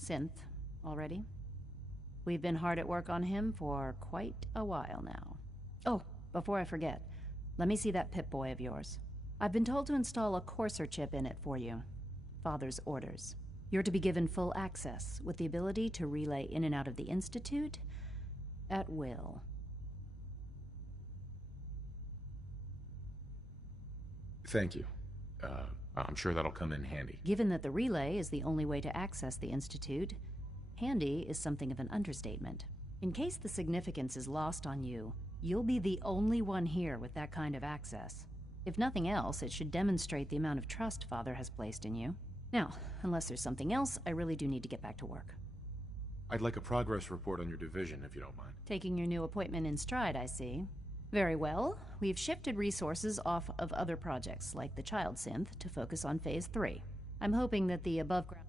synth already. We've been hard at work on him for quite a while now. Oh, before I forget, let me see that Pip-Boy of yours. I've been told to install a Courser chip in it for you. Father's orders. You're to be given full access, with the ability to relay in and out of the Institute at will. Thank you. I'm sure that'll come in handy. Given that the relay is the only way to access the Institute, handy is something of an understatement. In case the significance is lost on you, you'll be the only one here with that kind of access. If nothing else, it should demonstrate the amount of trust Father has placed in you. Now, unless there's something else, I really do need to get back to work. I'd like a progress report on your division, if you don't mind. Taking your new appointment in stride, I see. Very well. We've shifted resources off of other projects, like the Child Synth, to focus on Phase 3. I'm hoping that the above-ground...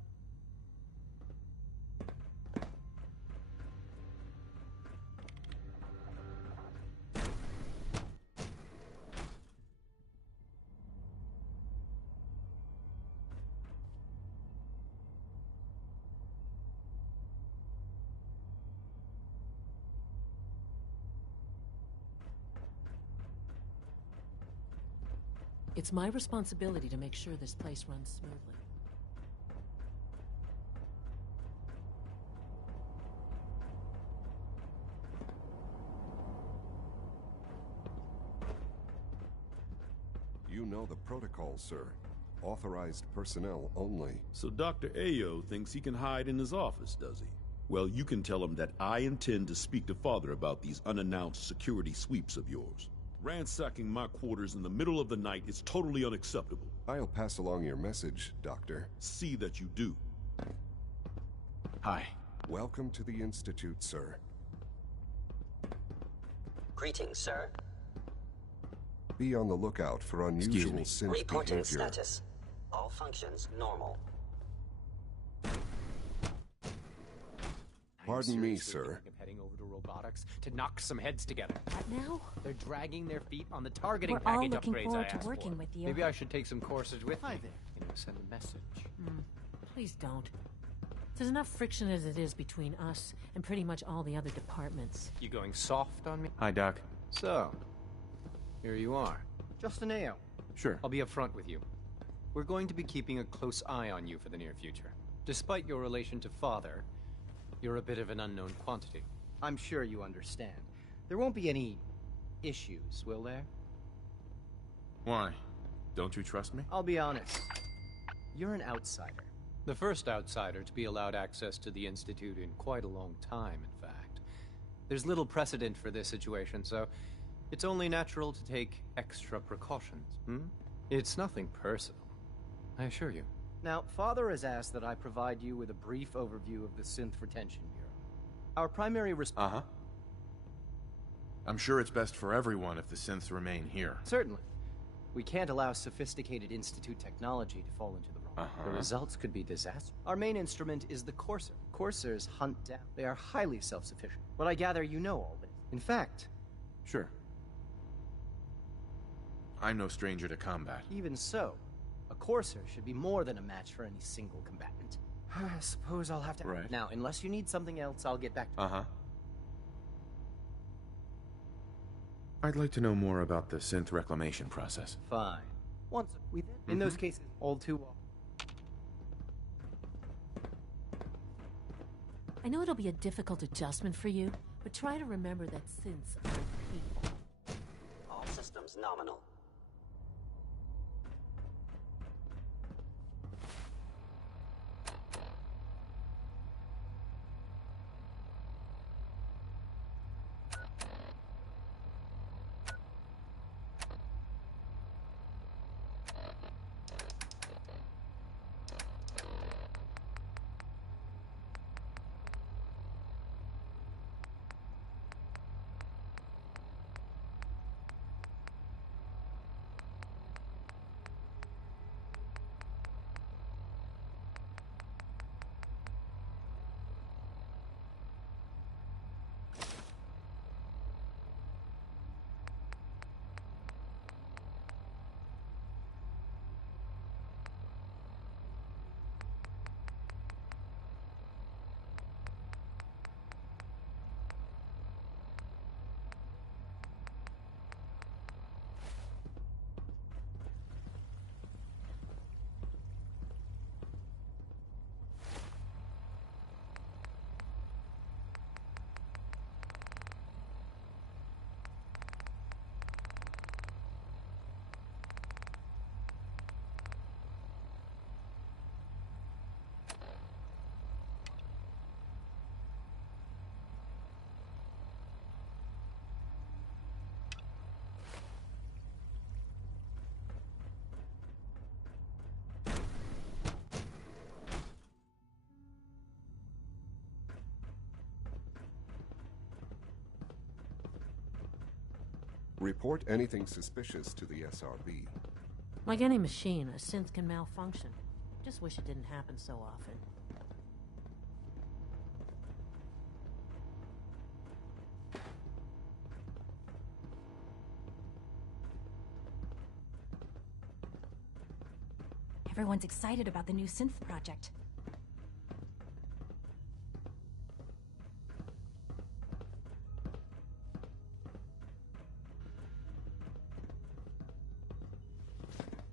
It's my responsibility to make sure this place runs smoothly. You know the protocol, sir. Authorized personnel only. So Dr. Ayo thinks he can hide in his office, does he? Well, you can tell him that I intend to speak to Father about these unannounced security sweeps of yours. Ransacking my quarters in the middle of the night is totally unacceptable. I'll pass along your message, Doctor. See that you do. Hi. Welcome to the Institute, sir. Greetings, sir. Be on the lookout for unusual synth Reporting behavior. status. All functions normal. Pardon me, seriously sir. thinking of heading over to robotics to knock some heads together. What now? They're dragging their feet on the targeting We're all package looking upgrades forward I to asked working for. with you. Maybe I should take some courses with Hi me. there. You know, send a message. Please don't. There's enough friction as it is between us and pretty much all the other departments. You going soft on me? Hi, Doc. So, here you are. Justin Ayo. Sure. I'll be upfront with you. We're going to be keeping a close eye on you for the near future. Despite your relation to Father, you're a bit of an unknown quantity. I'm sure you understand. There won't be any issues, will there? Why? Don't you trust me? I'll be honest. You're an outsider. The first outsider to be allowed access to the Institute in quite a long time, in fact. There's little precedent for this situation, so it's only natural to take extra precautions. It's nothing personal, I assure you. Now, Father has asked that I provide you with a brief overview of the Synth Retention Bureau. Our primary Uh-huh. I'm sure it's best for everyone if the synths remain here. Certainly. We can't allow sophisticated Institute technology to fall into the wrong. The results could be disastrous. Our main instrument is the Courser. Coursers hunt down. They are highly self-sufficient. But I gather you know all this. In fact, Sure. I'm no stranger to combat. even so, a Courser should be more than a match for any single combatant. I suppose I'll have to... Right. Now, unless you need something else, I'll get back to Uh-huh. I'd like to know more about the synth reclamation process. Fine. Once we then, in those cases, all too often. I know it'll be a difficult adjustment for you, but try to remember that synths are people. All systems nominal. Report anything suspicious to the SRB. Like any machine, a synth can malfunction. Just wish it didn't happen so often. Everyone's excited about the new synth project.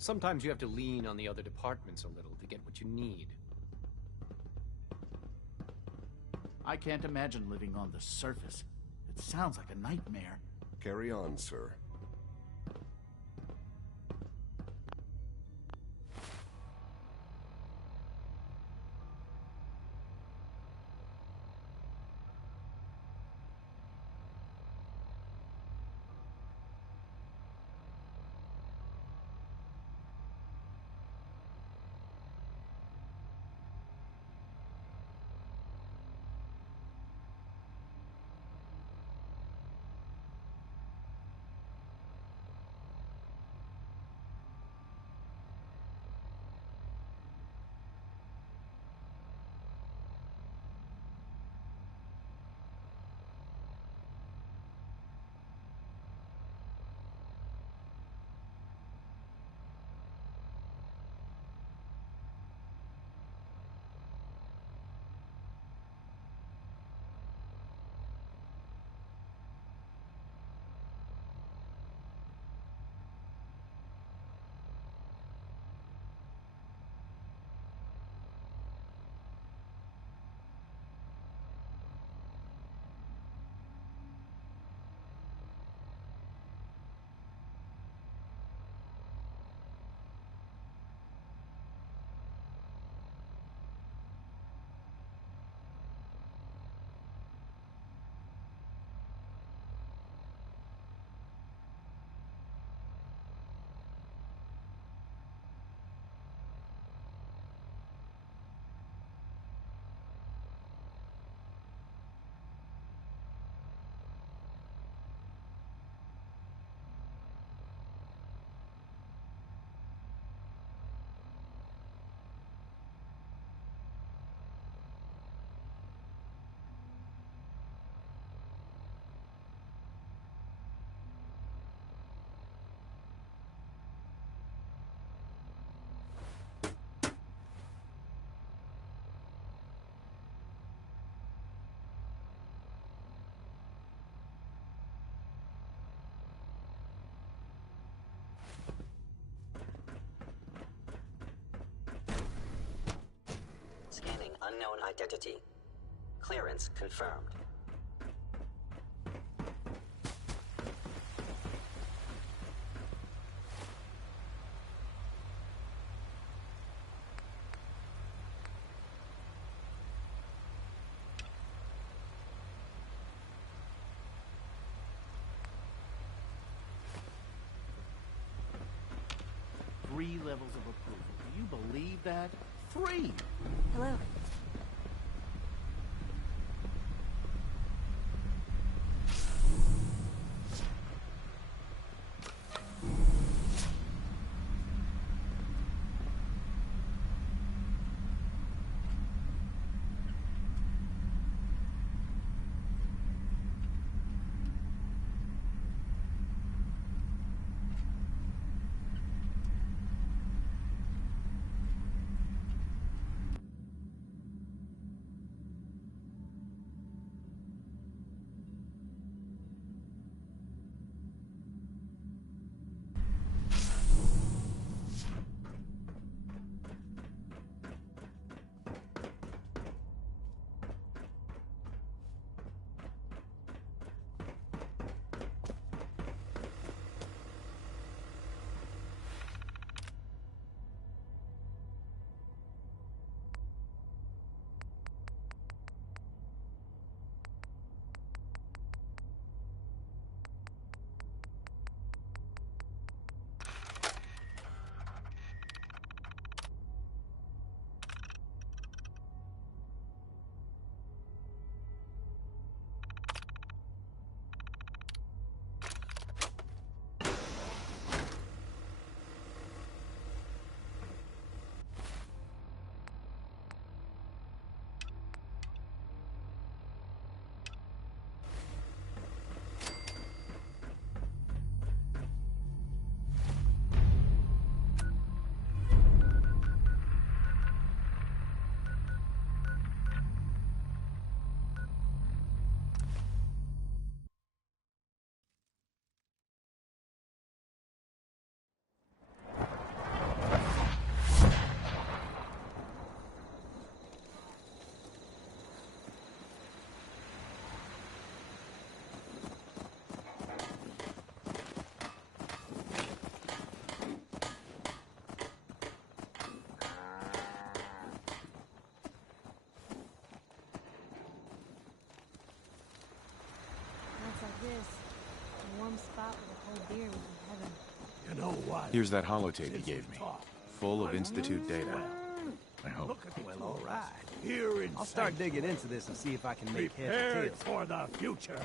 Sometimes you have to lean on the other departments a little to get what you need. I can't imagine living on the surface. It sounds like a nightmare. Carry on, sir. Scanning unknown identity. Clearance confirmed. Three levels of approval. Do you believe that? 3! Hello. spot with a cold beer would be heaven. You know what? Here's that holotape you gave me. Full of Institute data. I hope. Well, all right. Here in I'll start digging into this and see if I can make heads or Prepared tails. for the future.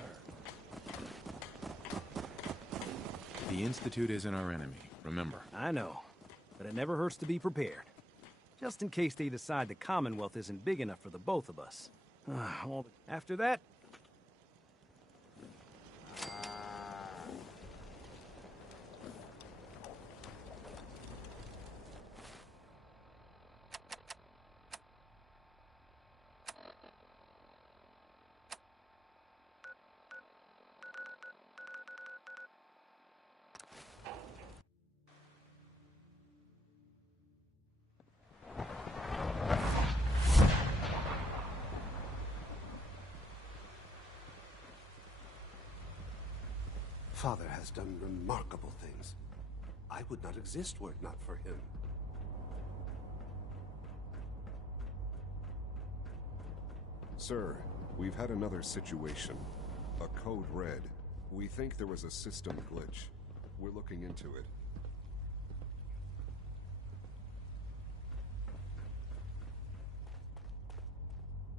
The Institute isn't our enemy, remember. I know, but it never hurts to be prepared. Just in case they decide the Commonwealth isn't big enough for the both of us. After that... Father has done remarkable things. I would not exist were it not for him. Sir, we've had another situation. A code red. We think there was a system glitch. We're looking into it.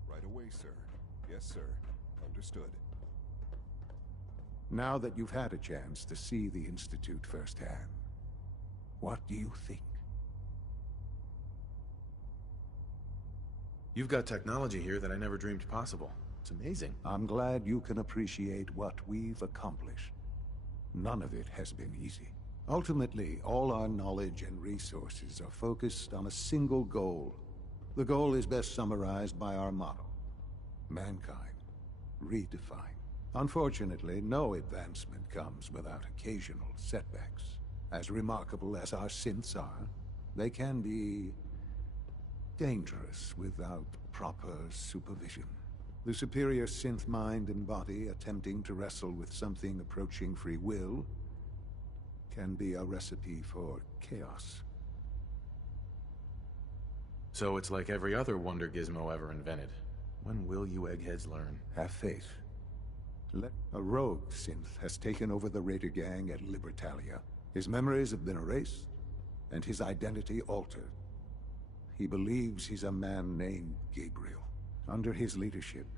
Right away, sir. Yes, sir. Understood. Now that you've had a chance to see the Institute firsthand, what do you think? You've got technology here that I never dreamed possible. It's amazing. I'm glad you can appreciate what we've accomplished. None of it has been easy. Ultimately, all our knowledge and resources are focused on a single goal. The goal is best summarized by our motto: mankind, redefined. Unfortunately, no advancement comes without occasional setbacks. As remarkable as our synths are, they can be dangerous without proper supervision. The superior synth mind and body attempting to wrestle with something approaching free will can be a recipe for chaos. So it's like every other wonder gizmo ever invented. When will you eggheads learn? Have faith. A rogue synth has taken over the Raider gang at Libertalia. His memories have been erased, and his identity altered. He believes he's a man named Gabriel. Under his leadership,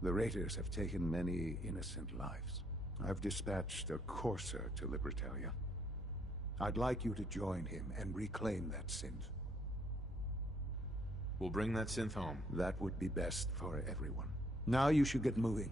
the Raiders have taken many innocent lives. I've dispatched a courser to Libertalia. I'd like you to join him and reclaim that synth. We'll bring that synth home. That would be best for everyone. Now you should get moving.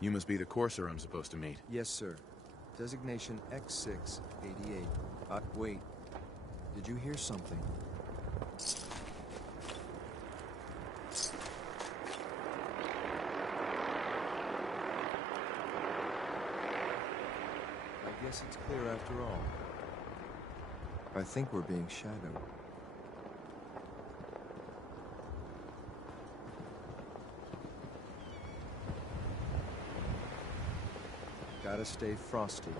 You must be the courser I'm supposed to meet. Yes, sir. Designation X688. Wait. Did you hear something? I guess it's clear after all. I think we're being shadowed. Gotta stay frosty.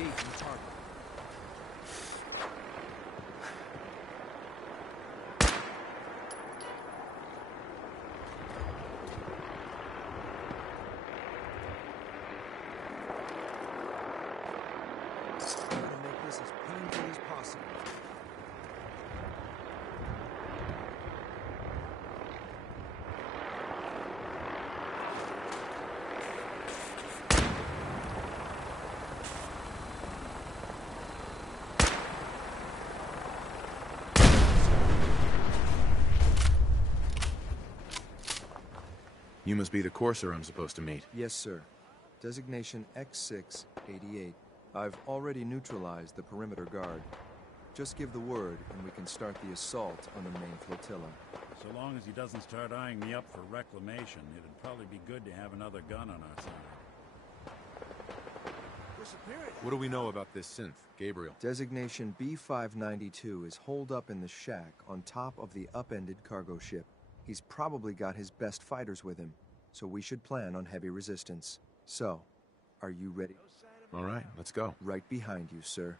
Engaging target. Gotta make this as painful as possible. You must be the courser I'm supposed to meet. Yes, sir. Designation X688. I've already neutralized the perimeter guard. Just give the word, and we can start the assault on the main flotilla. So long as he doesn't start eyeing me up for reclamation, it'd probably be good to have another gun on our side. What do we know about this synth, Gabriel? Designation B592 is holed up in the shack on top of the upended cargo ship. He's probably got his best fighters with him, so we should plan on heavy resistance. So, are you ready? All right, let's go. Right behind you, sir.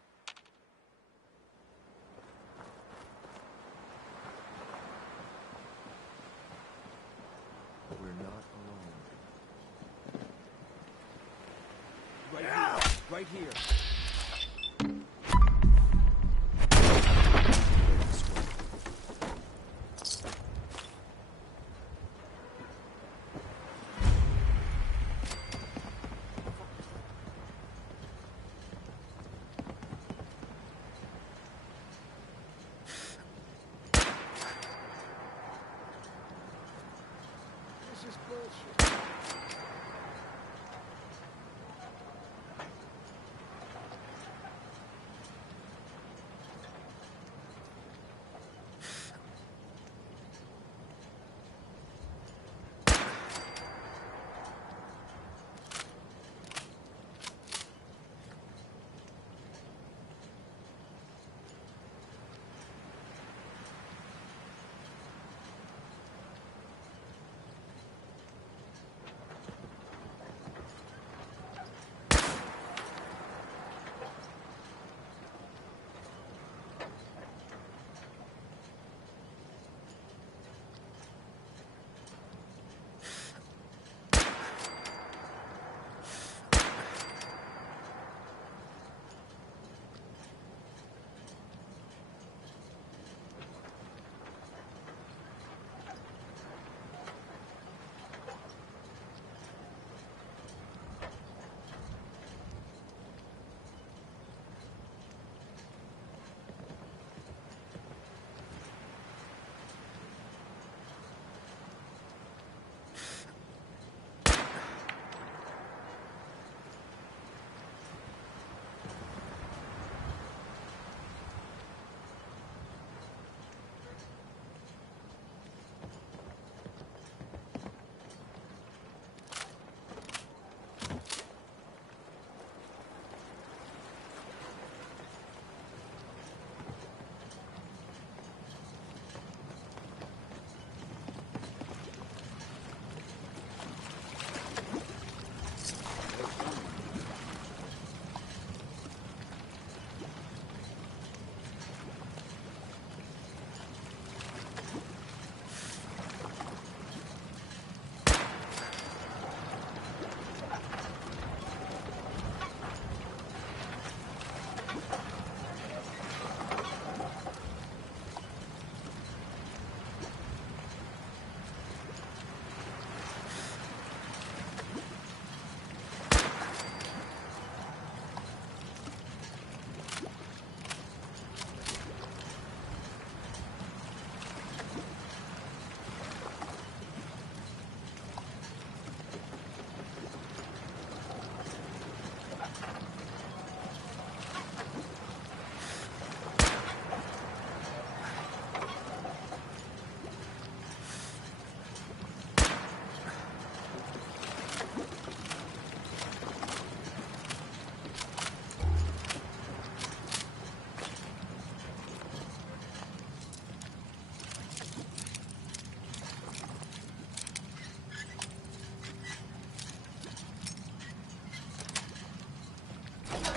We're not alone. Right here. Right here.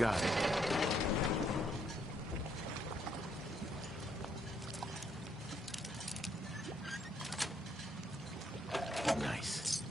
Got it. Nice.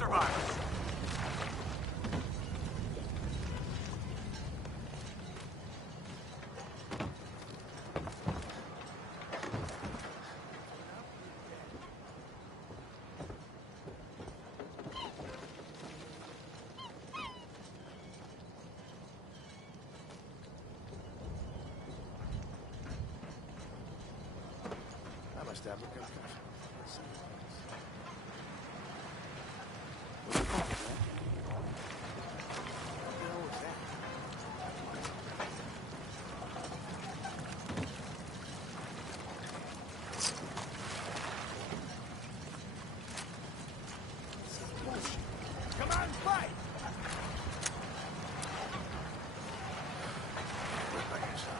survivors. I must have a good Come on, fight! Look like yourself.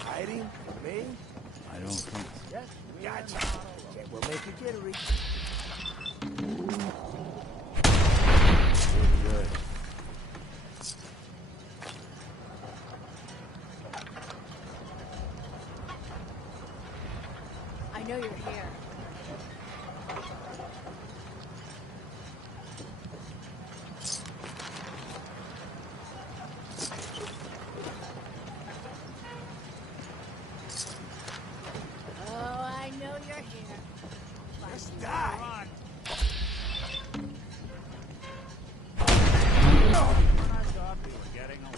Hiding from me? I don't think so. Yes, gotcha. Okay, we'll make you jittery. Good. I know you're here. Oh, I know you're here. Just die. I thought we were getting along.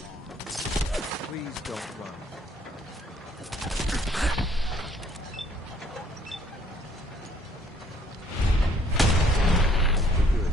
Please don't run. Good.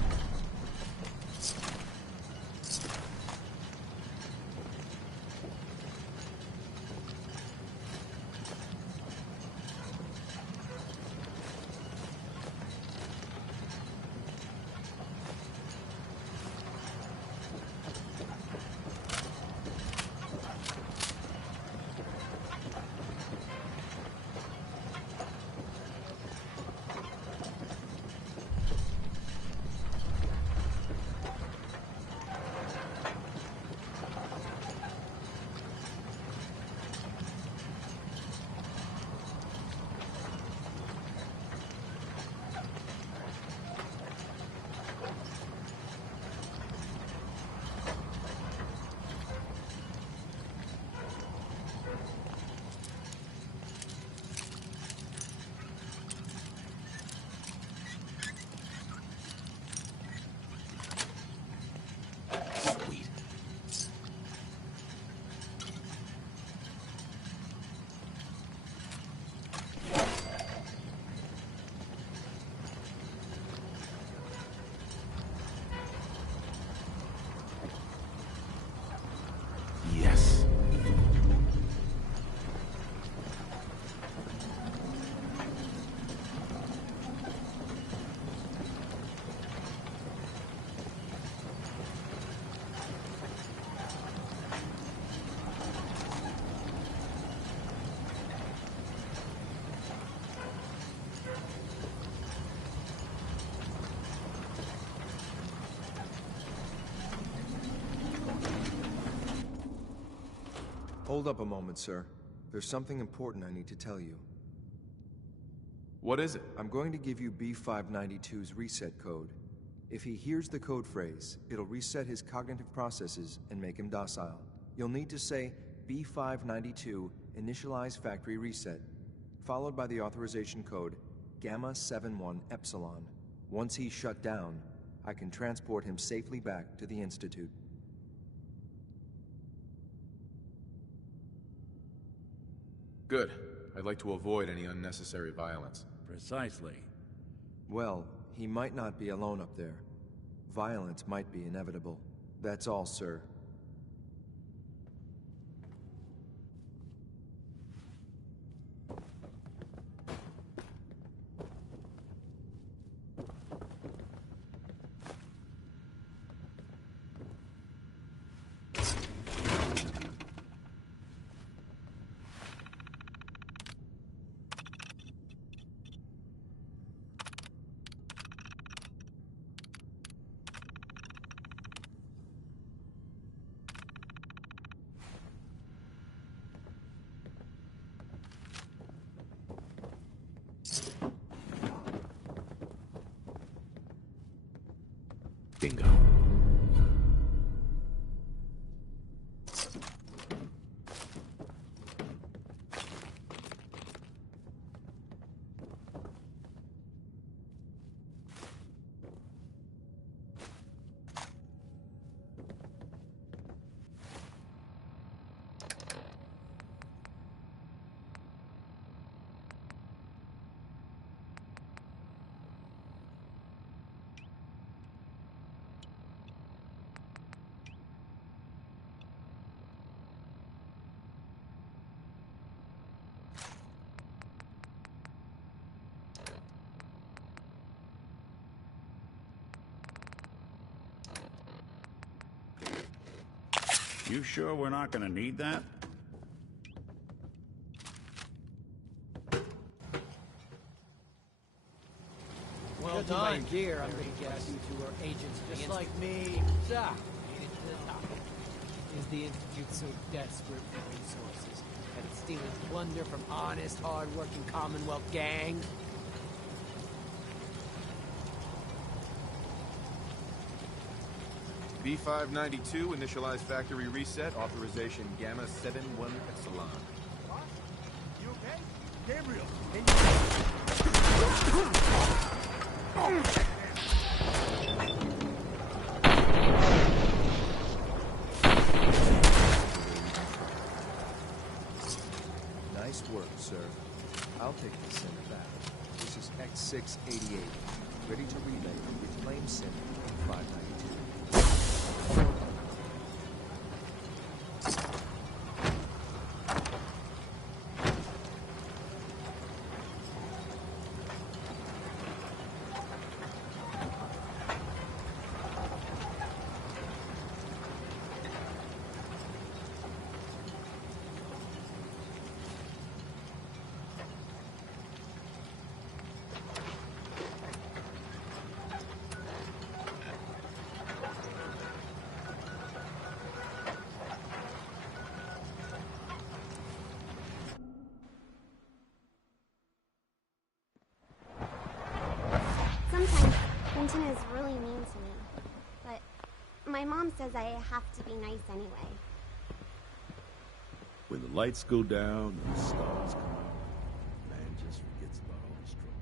Yes. Hold up a moment, sir. There's something important I need to tell you. What is it? I'm going to give you B592's reset code. If he hears the code phrase, it'll reset his cognitive processes and make him docile. You'll need to say B592 initialize factory reset, followed by the authorization code Gamma 71 Epsilon. Once he's shut down, I can transport him safely back to the Institute. Good. I'd like to avoid any unnecessary violence. Precisely. Well, he might not be alone up there. Violence might be inevitable. That's all, sir. Bingo. You sure we're not gonna need that? Well done. Gear, I'm gonna guess you two are agents of just like me. Ah, made it to the top. Is the Institute so desperate for resources that it's stealing plunder from honest, hard-working Commonwealth gangs? V.592, initialize factory reset, authorization Gamma 71 Epsilon. What? You okay? Gabriel, Nice work, sir. I'll take the center back. This is X688, ready to relay and reclaim center in 592. Sometimes Quentin is really mean to me, but my mom says I have to be nice anyway. When the lights go down and the stars come out, man just forgets about all his troubles.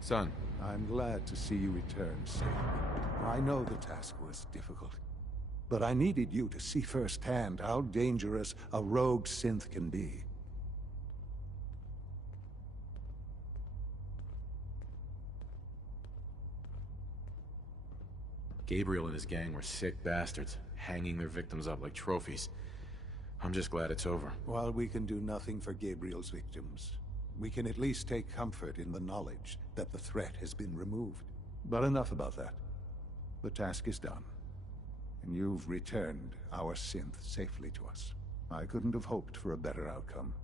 Son. I'm glad to see you return safely. I know the task was difficult, but I needed you to see firsthand how dangerous a rogue synth can be. Gabriel and his gang were sick bastards, hanging their victims up like trophies. I'm just glad it's over. While we can do nothing for Gabriel's victims, we can at least take comfort in the knowledge that the threat has been removed. But enough about that. The task is done, and you've returned our synth safely to us. I couldn't have hoped for a better outcome.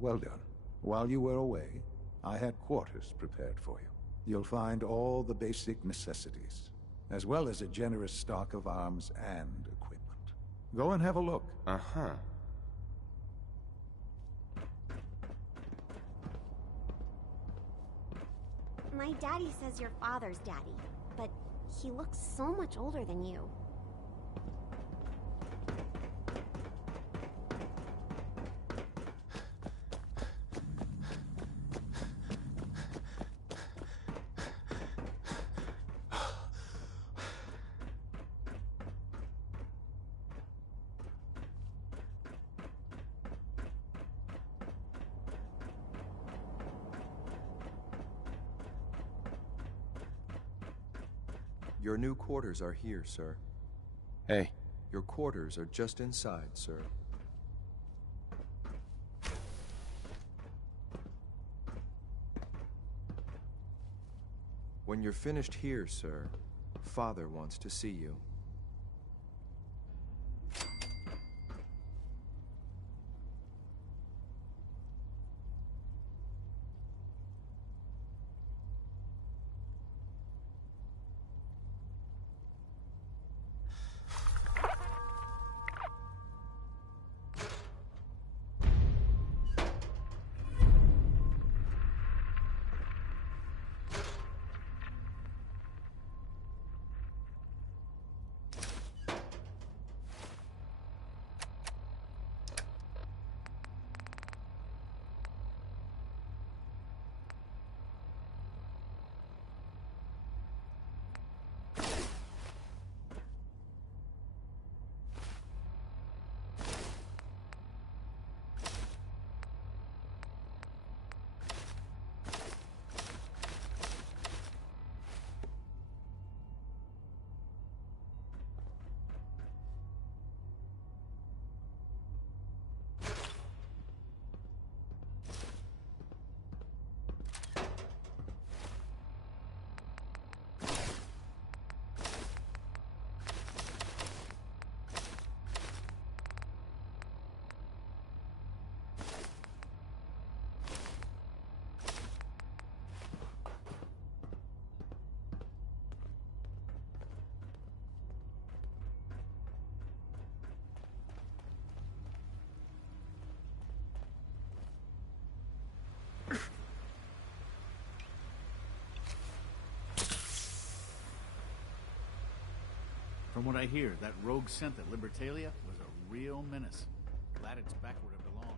Well done. While you were away, I had quarters prepared for you. You'll find all the basic necessities, as well as a generous stock of arms and equipment. Go and have a look. Uh-huh. My daddy says your father's daddy, but he looks so much older than you. Your new quarters are here, sir. Hey. Your quarters are just inside, sir. When you're finished here, sir, Father wants to see you. From what I hear, that rogue synth at Libertalia was a real menace. Glad it's back where it belongs.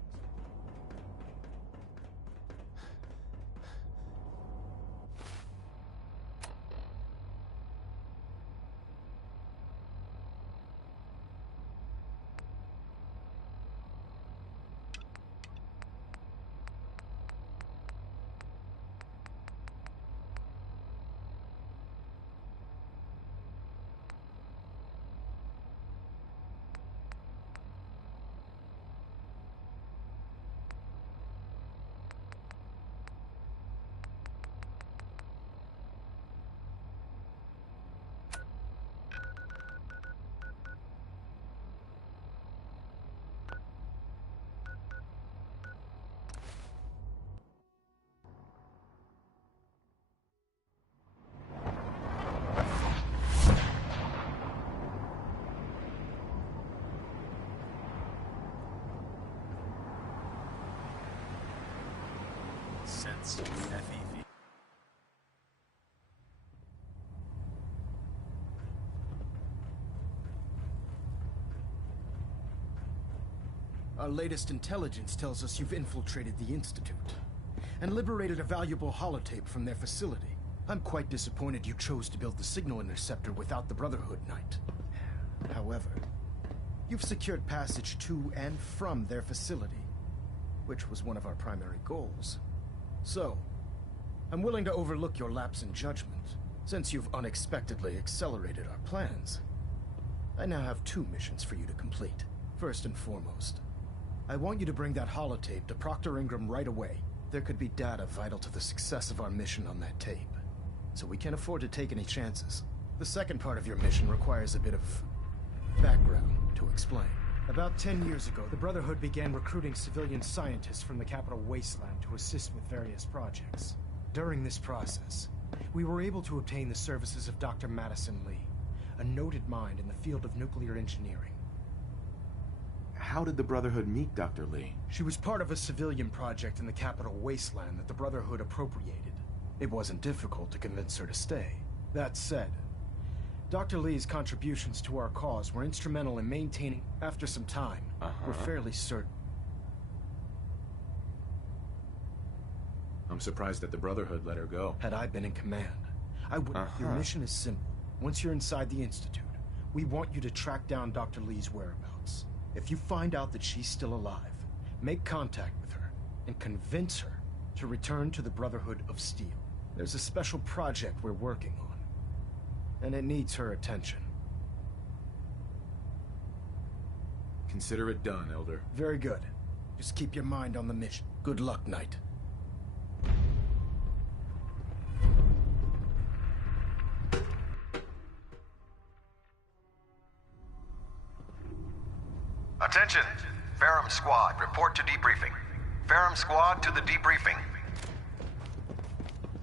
Sense FEV. Our latest intelligence tells us you've infiltrated the Institute and liberated a valuable holotape from their facility. I'm quite disappointed you chose to build the signal interceptor without the Brotherhood, Knight. However, you've secured passage to and from their facility, which was one of our primary goals. So, I'm willing to overlook your lapse in judgment, since you've unexpectedly accelerated our plans. I now have 2 missions for you to complete. First and foremost, I want you to bring that holotape to Proctor Ingram right away. There could be data vital to the success of our mission on that tape, so we can't afford to take any chances. The second part of your mission requires a bit of background to explain. About 10 years ago, the Brotherhood began recruiting civilian scientists from the capital wasteland to assist with various projects. During this process, we were able to obtain the services of Dr. Madison Lee, a noted mind in the field of nuclear engineering. How did the Brotherhood meet Dr. Lee? She was part of a civilian project in the capital wasteland that the Brotherhood appropriated. It wasn't difficult to convince her to stay. That said, Dr. Lee's contributions to our cause were instrumental in maintaining. After some time, we're fairly certain. I'm surprised that the Brotherhood let her go. Had I been in command, I would. Your mission is simple. Once you're inside the Institute, we want you to track down Dr. Lee's whereabouts. If you find out that she's still alive, make contact with her and convince her to return to the Brotherhood of Steel. There's a special project we're working on, and it needs her attention. Consider it done, Elder. Very good. Just keep your mind on the mission. Good luck, Knight. Attention! Ferrum Squad, report to debriefing. Ferrum Squad to the debriefing.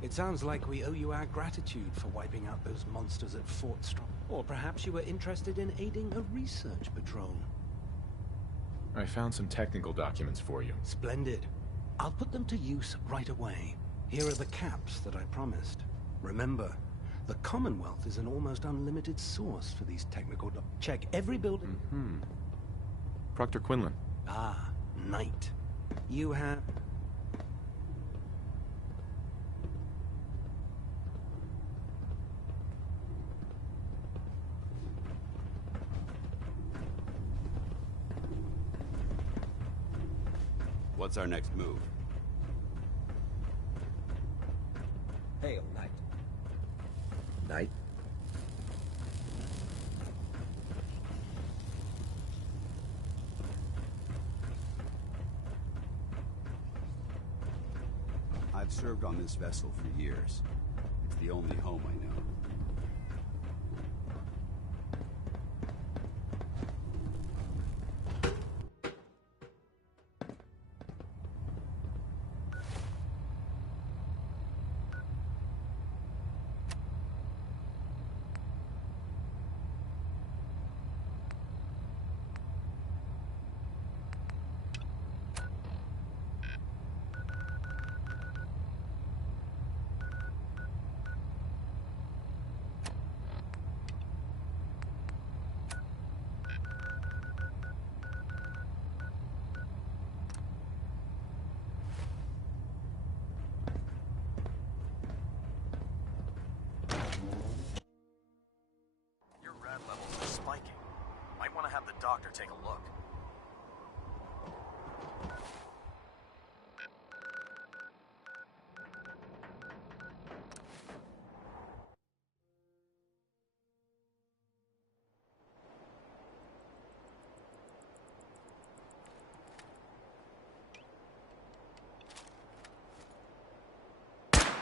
It sounds like we owe you our gratitude for wiping out those monsters at Fort Strong. Or perhaps you were interested in aiding a research patrol. I found some technical documents for you. Splendid. I'll put them to use right away. Here are the caps that I promised. Remember, the Commonwealth is an almost unlimited source for these technical Check every building. Proctor Quinlan. Ah, Knight. You have... What's our next move? Hail, Knight. Knight? I've served on this vessel for years. It's the only home I know. take a look.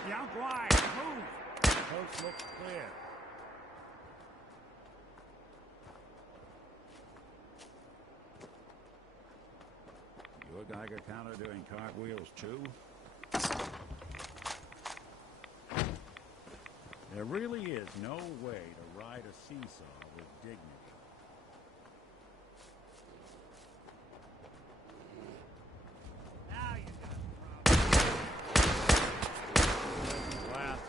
Young wide, move! Coast looks clear. Your Geiger counter doing cartwheels too? There really is no way to ride a seesaw with dignity. Now you got a problem. Last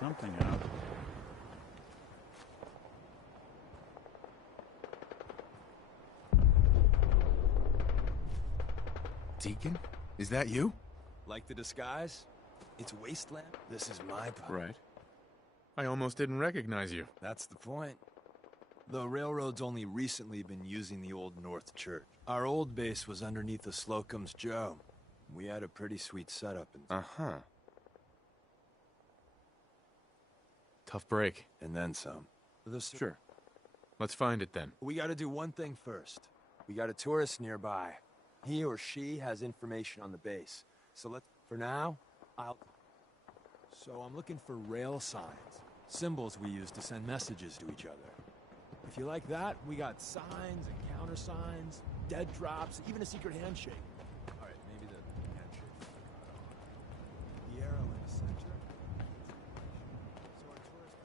something out. Deacon? Is that you? Like the disguise? It's Wasteland. This is my part. Right. I almost didn't recognize you. That's the point. The railroad's only recently been using the old North Church. Our old base was underneath the Slocum's Joe. We had a pretty sweet setup. Uh-huh. Tough break. And then some. Sure. Let's find it then. We gotta do one thing first. We got a tourist nearby. He or she has information on the base. So for now, So I'm looking for rail signs. Symbols we use to send messages to each other. If you like that, we got signs and countersigns, dead drops, even a secret handshake. All right, maybe the handshake. The arrow in the center. So our tourist...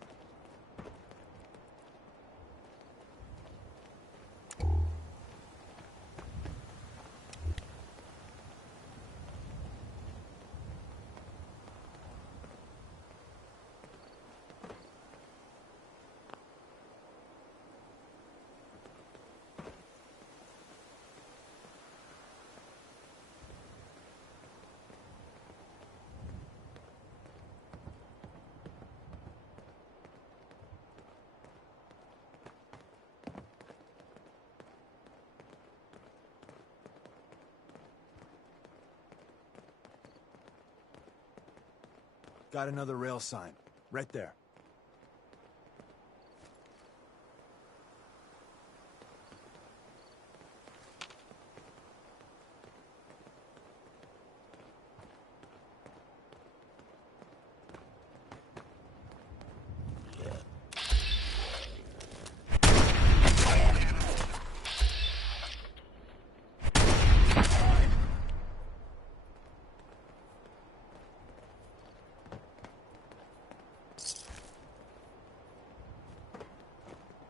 Got another rail sign. Right there.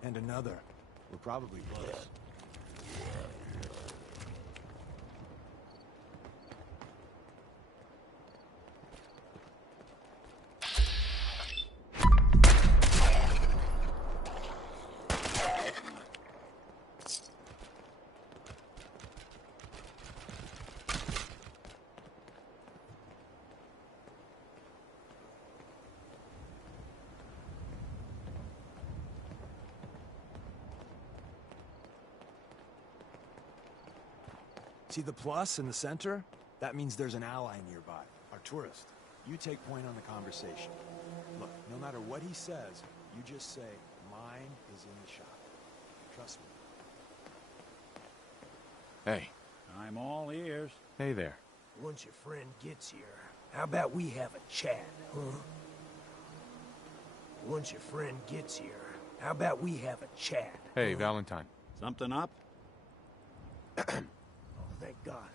And another. We're probably close. See the plus in the center? That means there's an ally nearby, our tourist. You take point on the conversation. Look, no matter what he says, you just say, mine is in the shop. Trust me. Hey. I'm all ears. Hey there. Once your friend gets here, how about we have a chat, huh? Once your friend gets here, how about we have a chat? Hey, Valentine. Something up? Thank God.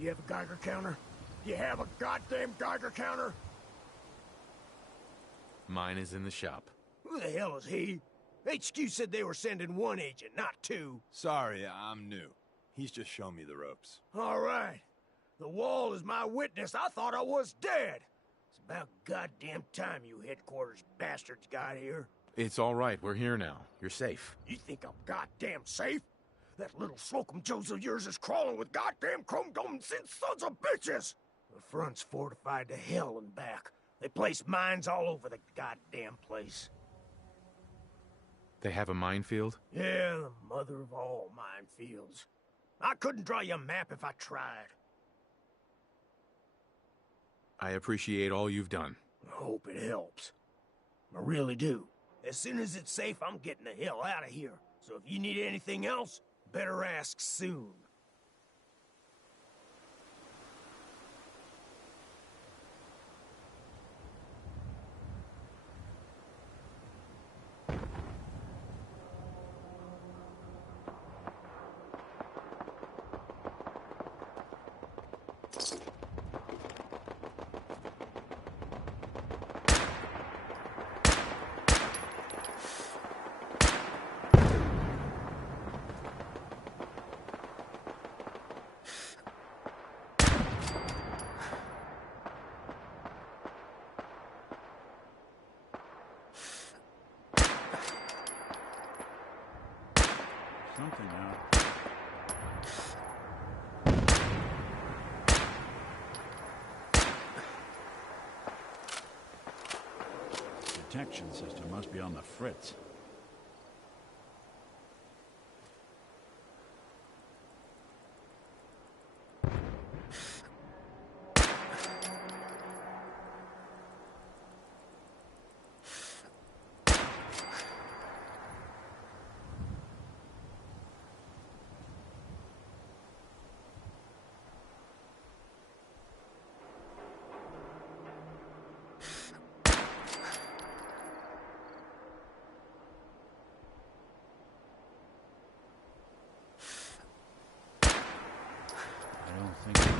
You have a Geiger counter? You have a goddamn Geiger counter? Mine is in the shop. Who the hell is he? HQ said they were sending one agent, not two. Sorry, I'm new. He's just shown me the ropes. All right. The wall is my witness. I thought I was dead. It's about goddamn time you headquarters bastards got here. It's all right. We're here now. You're safe. You think I'm goddamn safe? That little slocum Joes of yours is crawling with goddamn chrome-domed sons of bitches! The front's fortified to hell and back. They place mines all over the goddamn place. They have a minefield? Yeah, the mother of all minefields. I couldn't draw you a map if I tried. I appreciate all you've done. I hope it helps. I really do. As soon as it's safe, I'm getting the hell out of here. So if you need anything else, better ask soon. Something out. Detection system must be on the fritz. I don't think...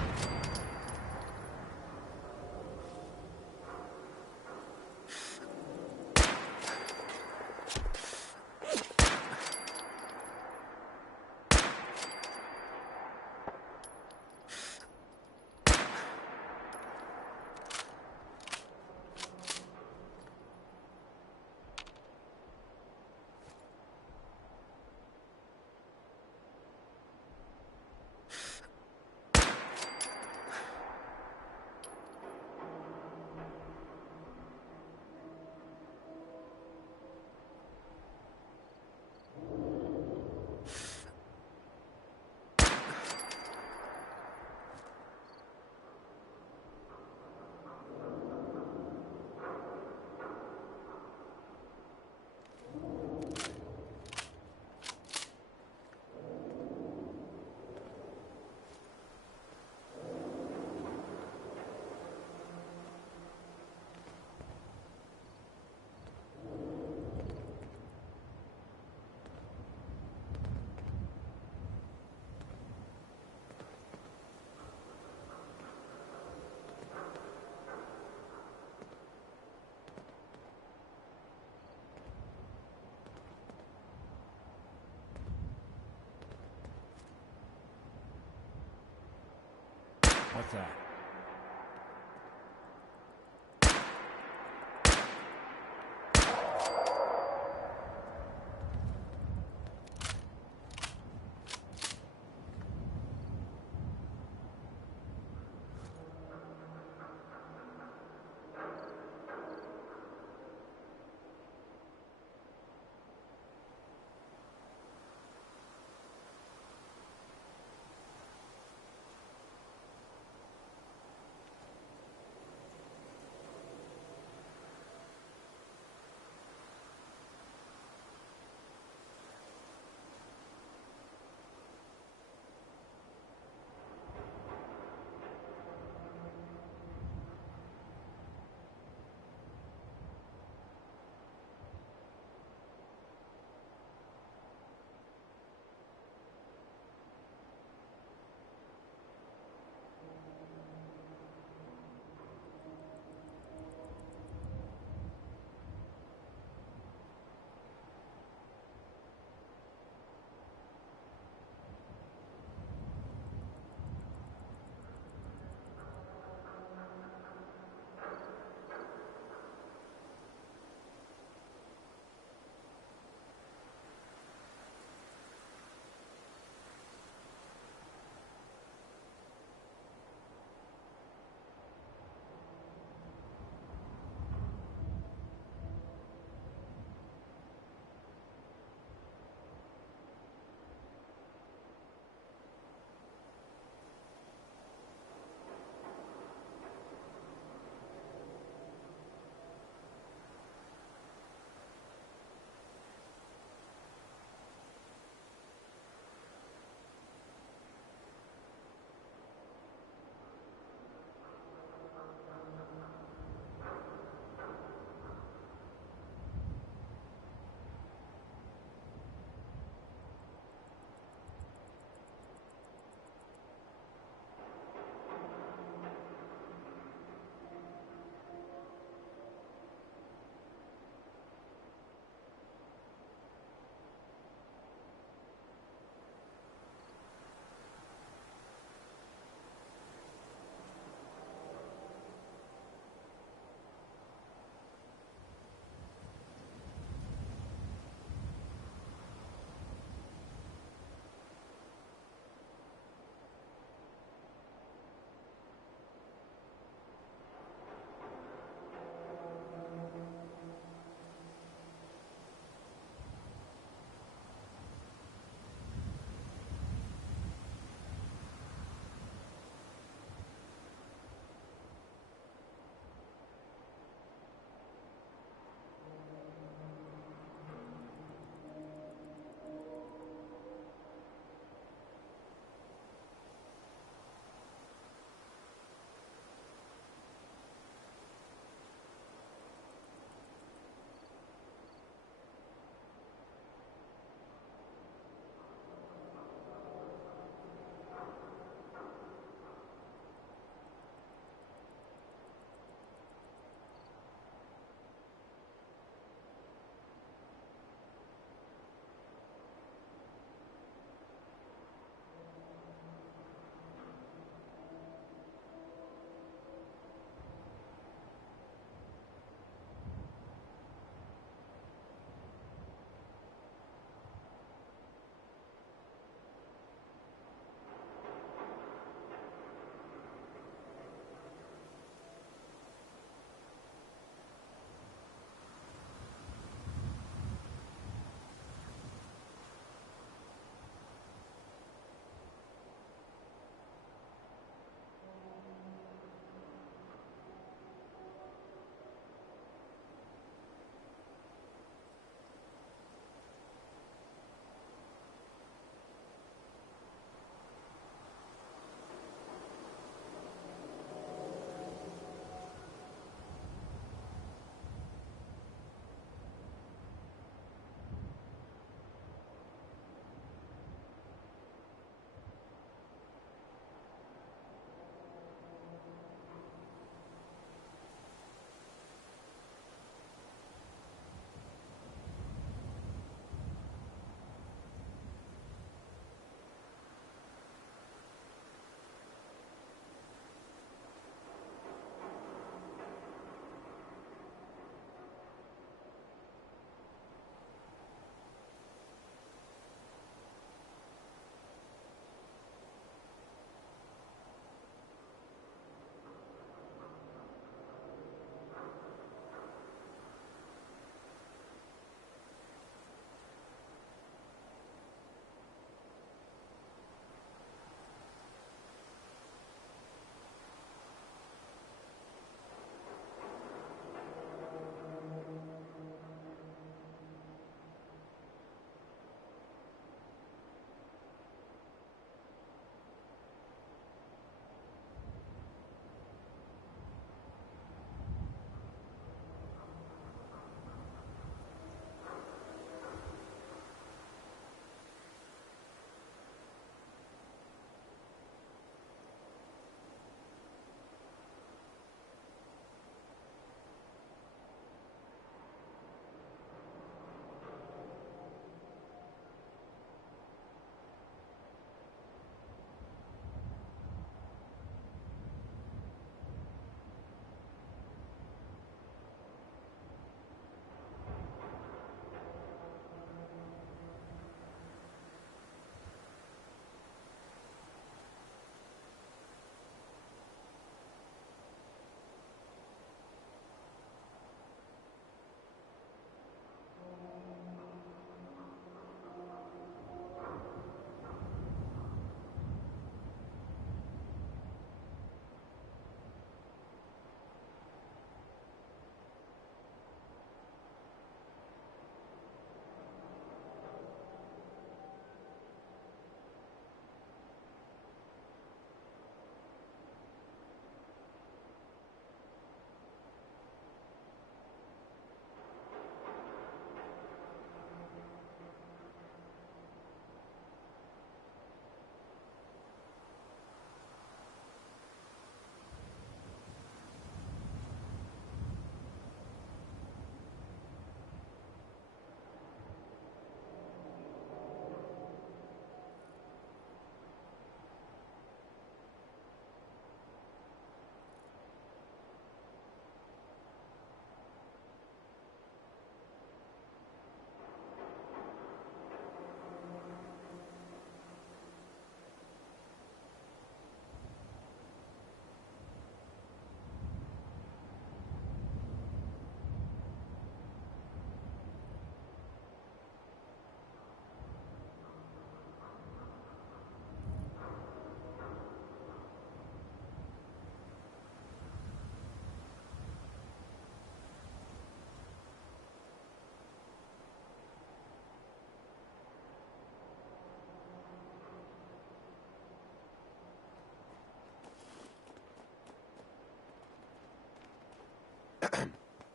What's that?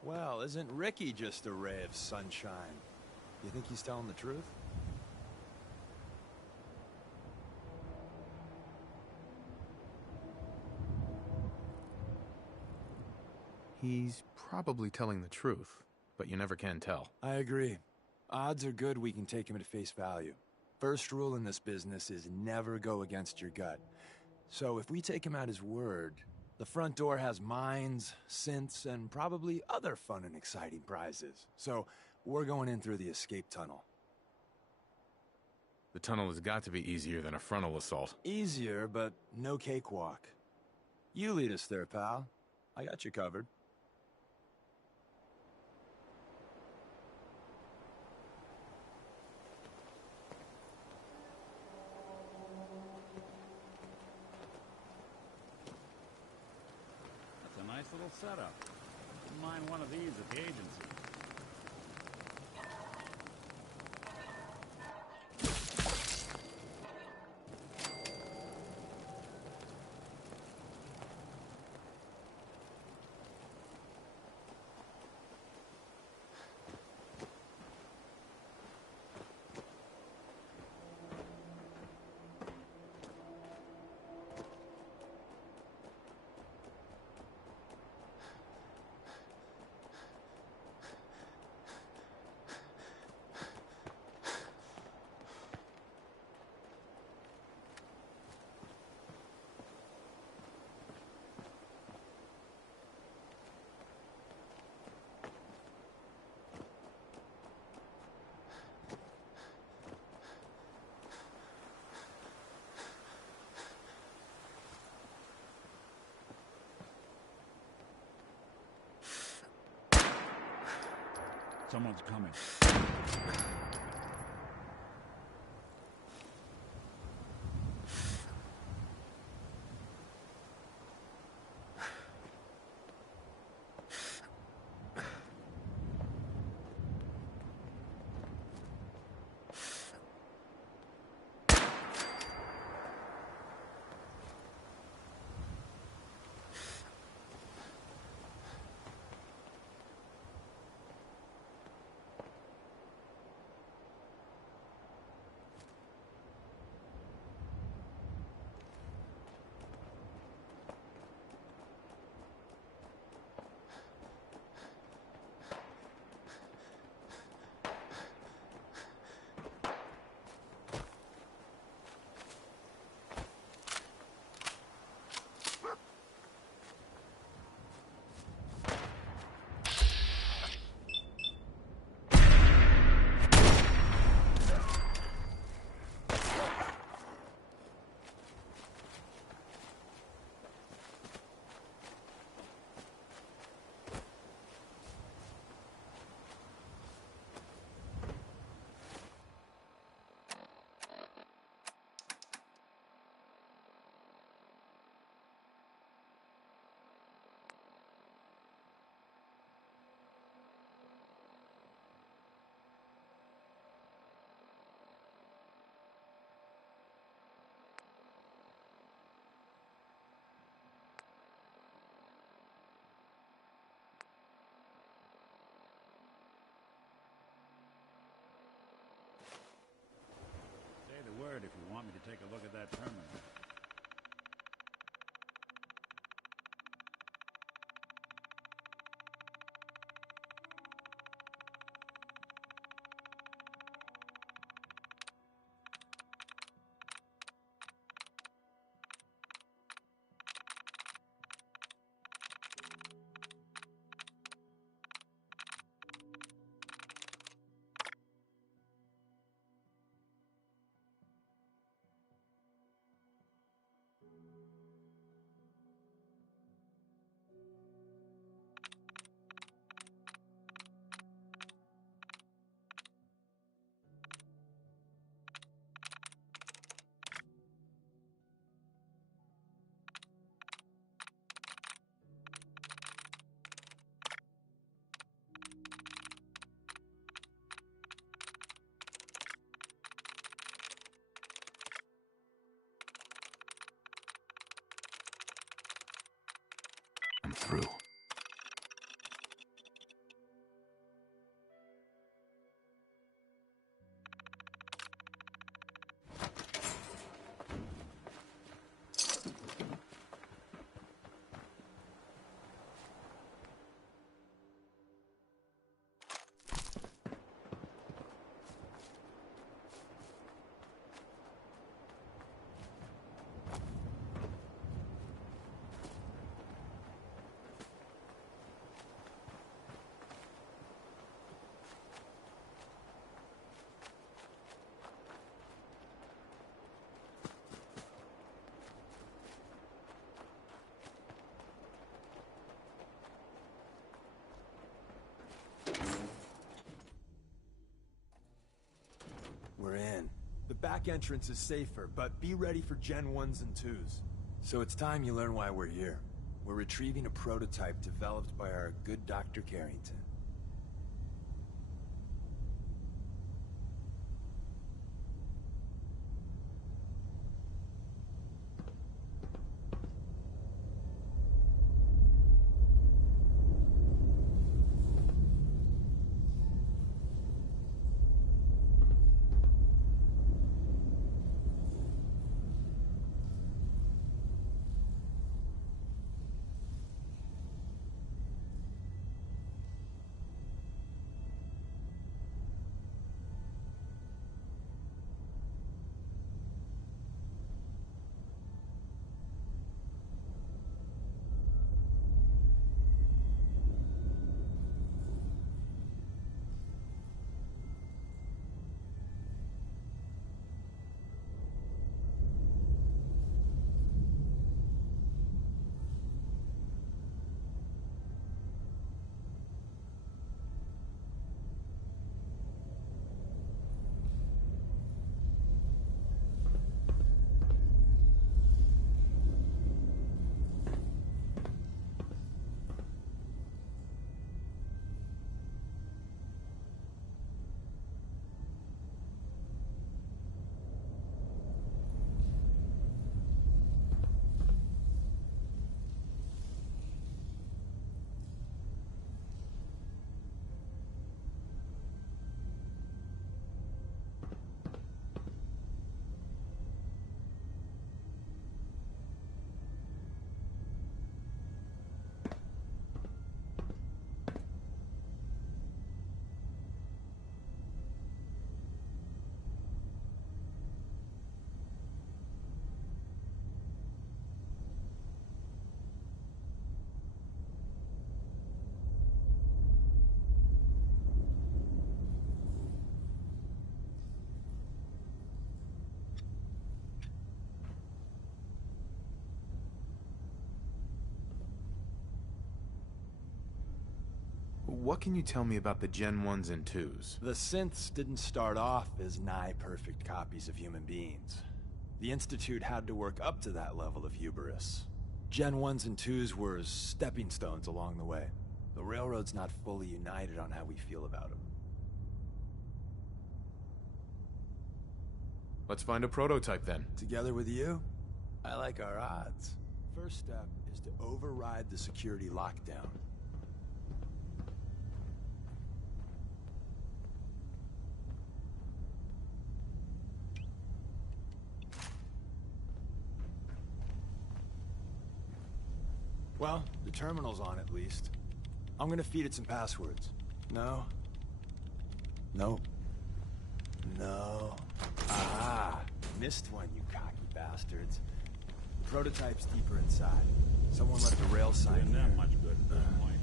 Well, isn't Ricky just a ray of sunshine? You think he's telling the truth? He's probably telling the truth, but you never can tell. I agree. Odds are good we can take him at face value. First rule in this business is never go against your gut. So if we take him at his word, the front door has mines, synths, and probably other fun and exciting prizes. So we're going in through the escape tunnel. The tunnel has got to be easier than a frontal assault. Easier, but no cakewalk. You lead us there, pal. I got you covered. That's a nice little setup. Wouldn't mind one of these at the agency. Someone's coming. The word if you want me to take a look at that terminal. I'm through. back entrance is safer, but be ready for Gen 1s and 2s. So it's time you learn why we're here. We're retrieving a prototype developed by our good Dr. Carrington. What can you tell me about the Gen 1s and 2s? The synths didn't start off as nigh-perfect copies of human beings. The Institute had to work up to that level of hubris. Gen 1s and 2s were stepping stones along the way. The Railroad's not fully united on how we feel about them. Let's find a prototype then. Together with you, I like our odds. First step is to override the security lockdown. Well, the terminal's on at least. I'm gonna feed it some passwords. No. No. No. Ah! Missed one, you cocky bastards. The prototype's deeper inside. Someone left a rail sign Isn't here. that much good at this point?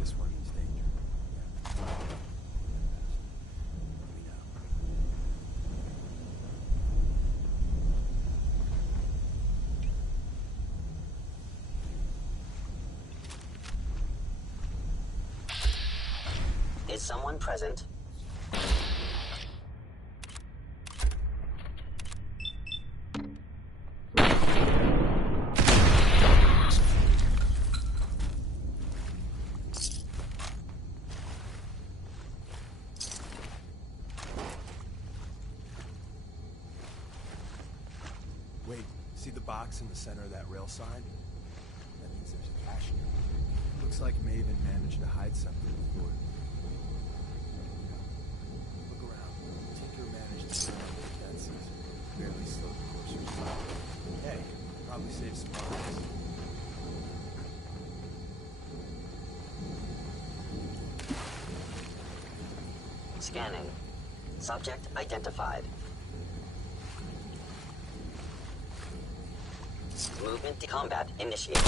This one means danger. Yeah. Is someone present? Wait, see the box in the center of that rail sign? That means there's a cache here. Looks like Maven managed to hide something before. Look around. Tinker managed to surround the fences. Barely slowed the coursers. Hey, probably saved some lives. Scanning. Subject identified. Movement to combat initiated.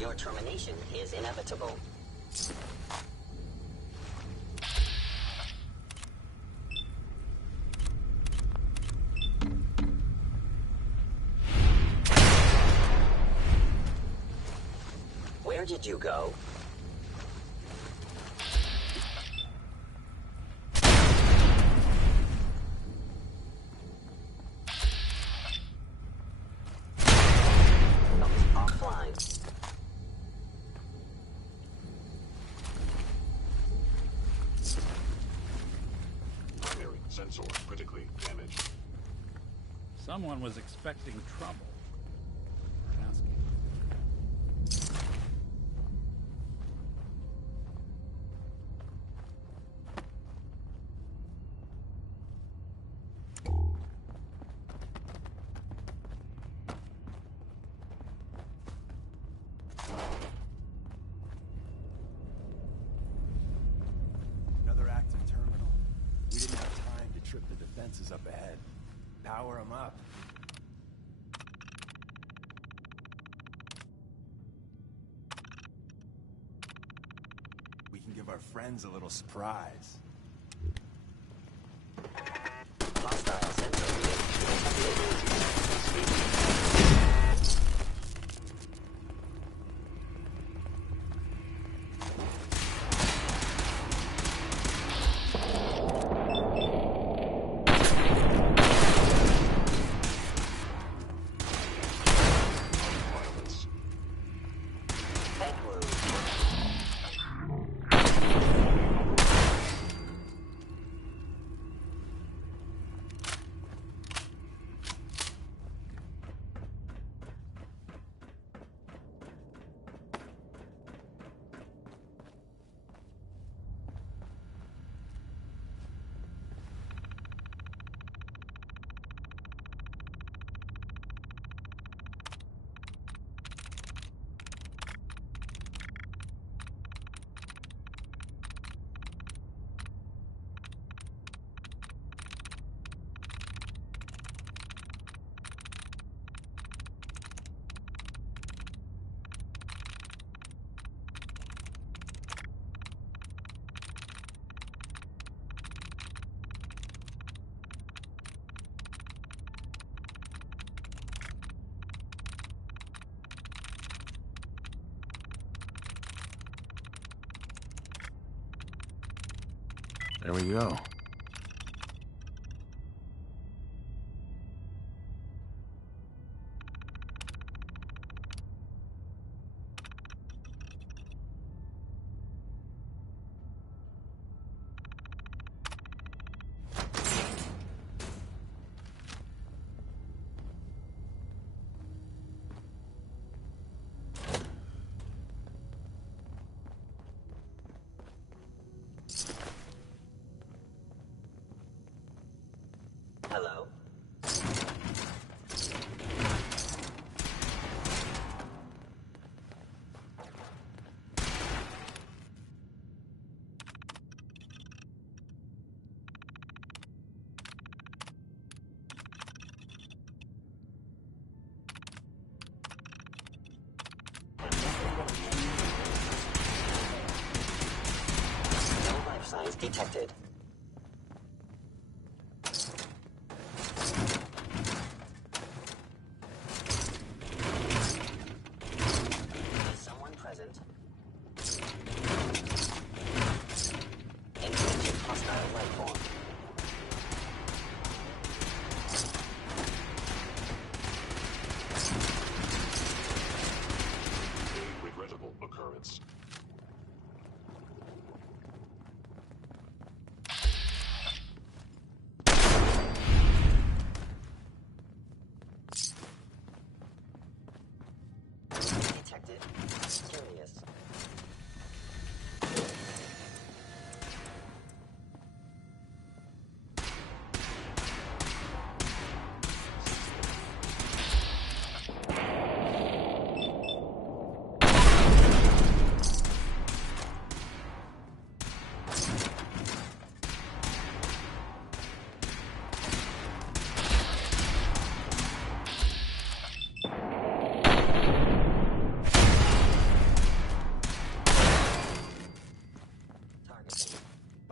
Your Your termination is inevitable. Where did you go? Offline. Primary sensor critically damaged. Someone was expecting trouble. Another active terminal. We didn't have time to trip the defenses up ahead. Power them up. We can give our friends a little surprise. Hostile sensor reading. There we go. Hello? No life signs detected. Is someone present? Engaging hostile life form. A regrettable occurrence.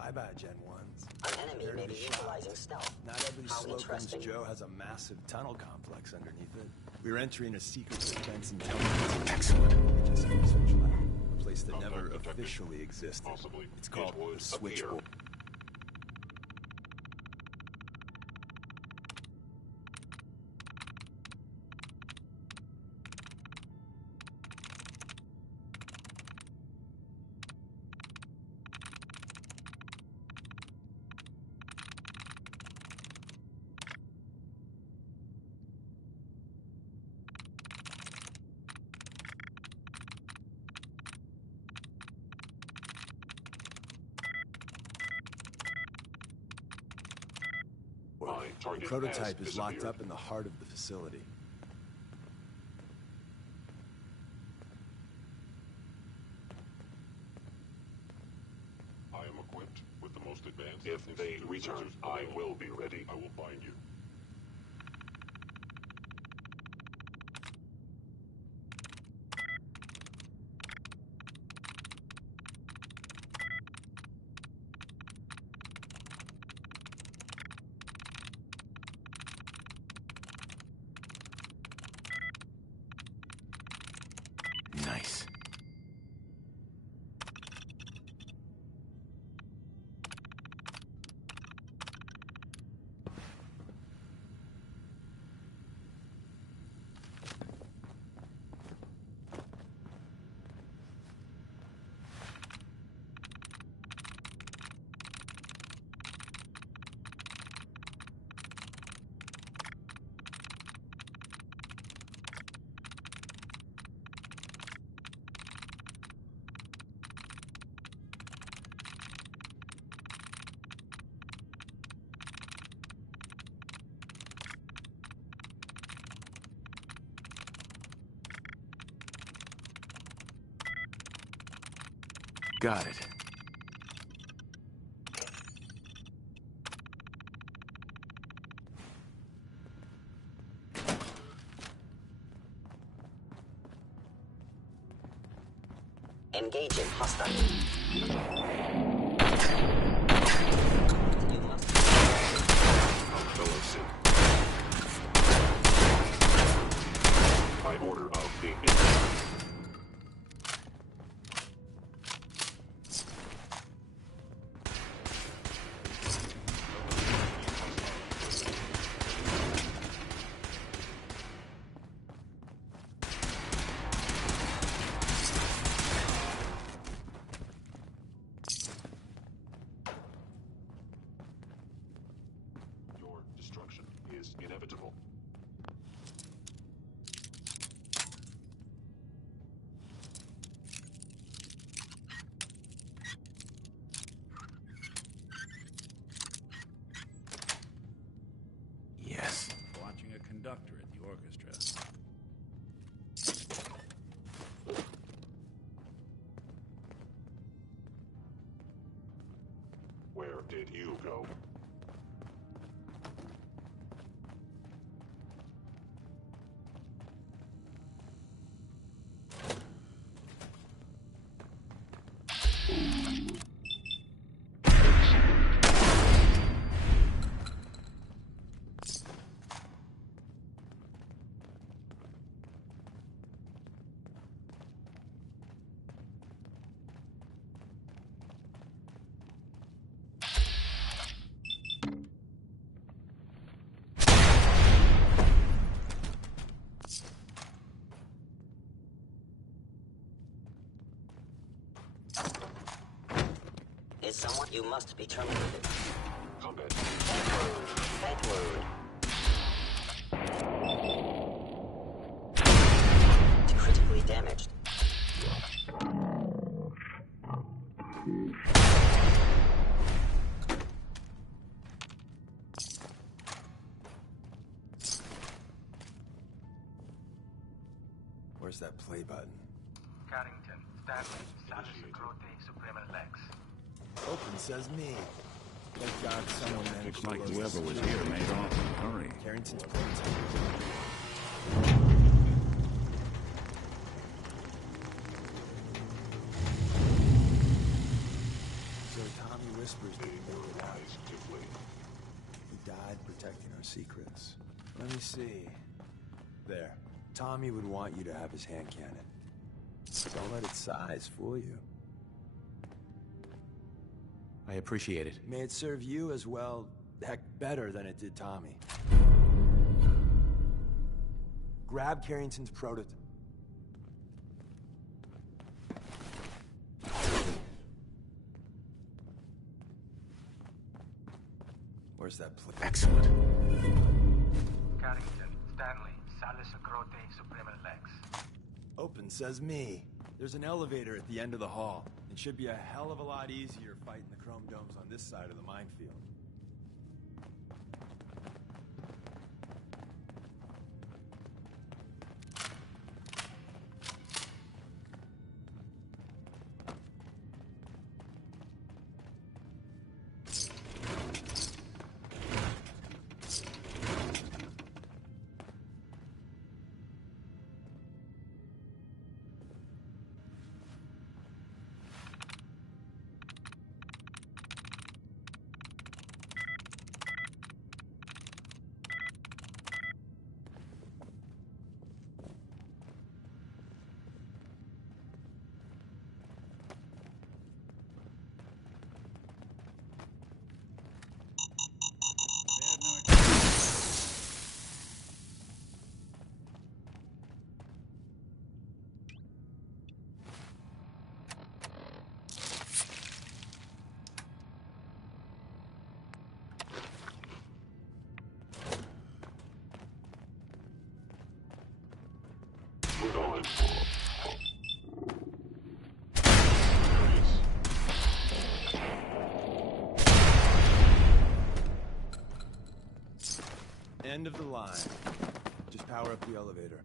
Bye-bye, Gen 1s. An enemy may be utilizing stealth. Not every How Slocum's interesting. Joe has a massive tunnel complex underneath it. We're entering a secret defense intelligence excellent agency research lab. A place that never officially existed. It's called the Switchboard. The prototype is locked up in the heart of the facility. I am equipped with the most advanced... If they return, I will be ready. I will find you. Nice. Got it. Engaging hostile. By order of the... Your destruction is inevitable. Yes. Watching a conductor at the orchestra. Where did you go? Is someone you must be terminated. Combat. Edward. Critically damaged. Where's that play button? Carrington, stand Salus Crote Suprema Lex. Open says me. Thank God someone managed Looks like to whoever was here made off in a hurry. Carrington's prototype. So Tommy whispers that we made it out. He died protecting our secrets. Let me see. There. Tommy would want you to have his hand cannon. Don't let its size fool you. I appreciate it. May it serve you as well, heck, better than it did Tommy. Grab Carrington's prototype. Where's that plate? Excellent. Carrington, Stanley, Salis Acrote, Suprema Lex. Open, says me. There's an elevator at the end of the hall. It should be a hell of a lot easier fighting the chrome domes on this side of the minefield. End of the line. Just power up the elevator.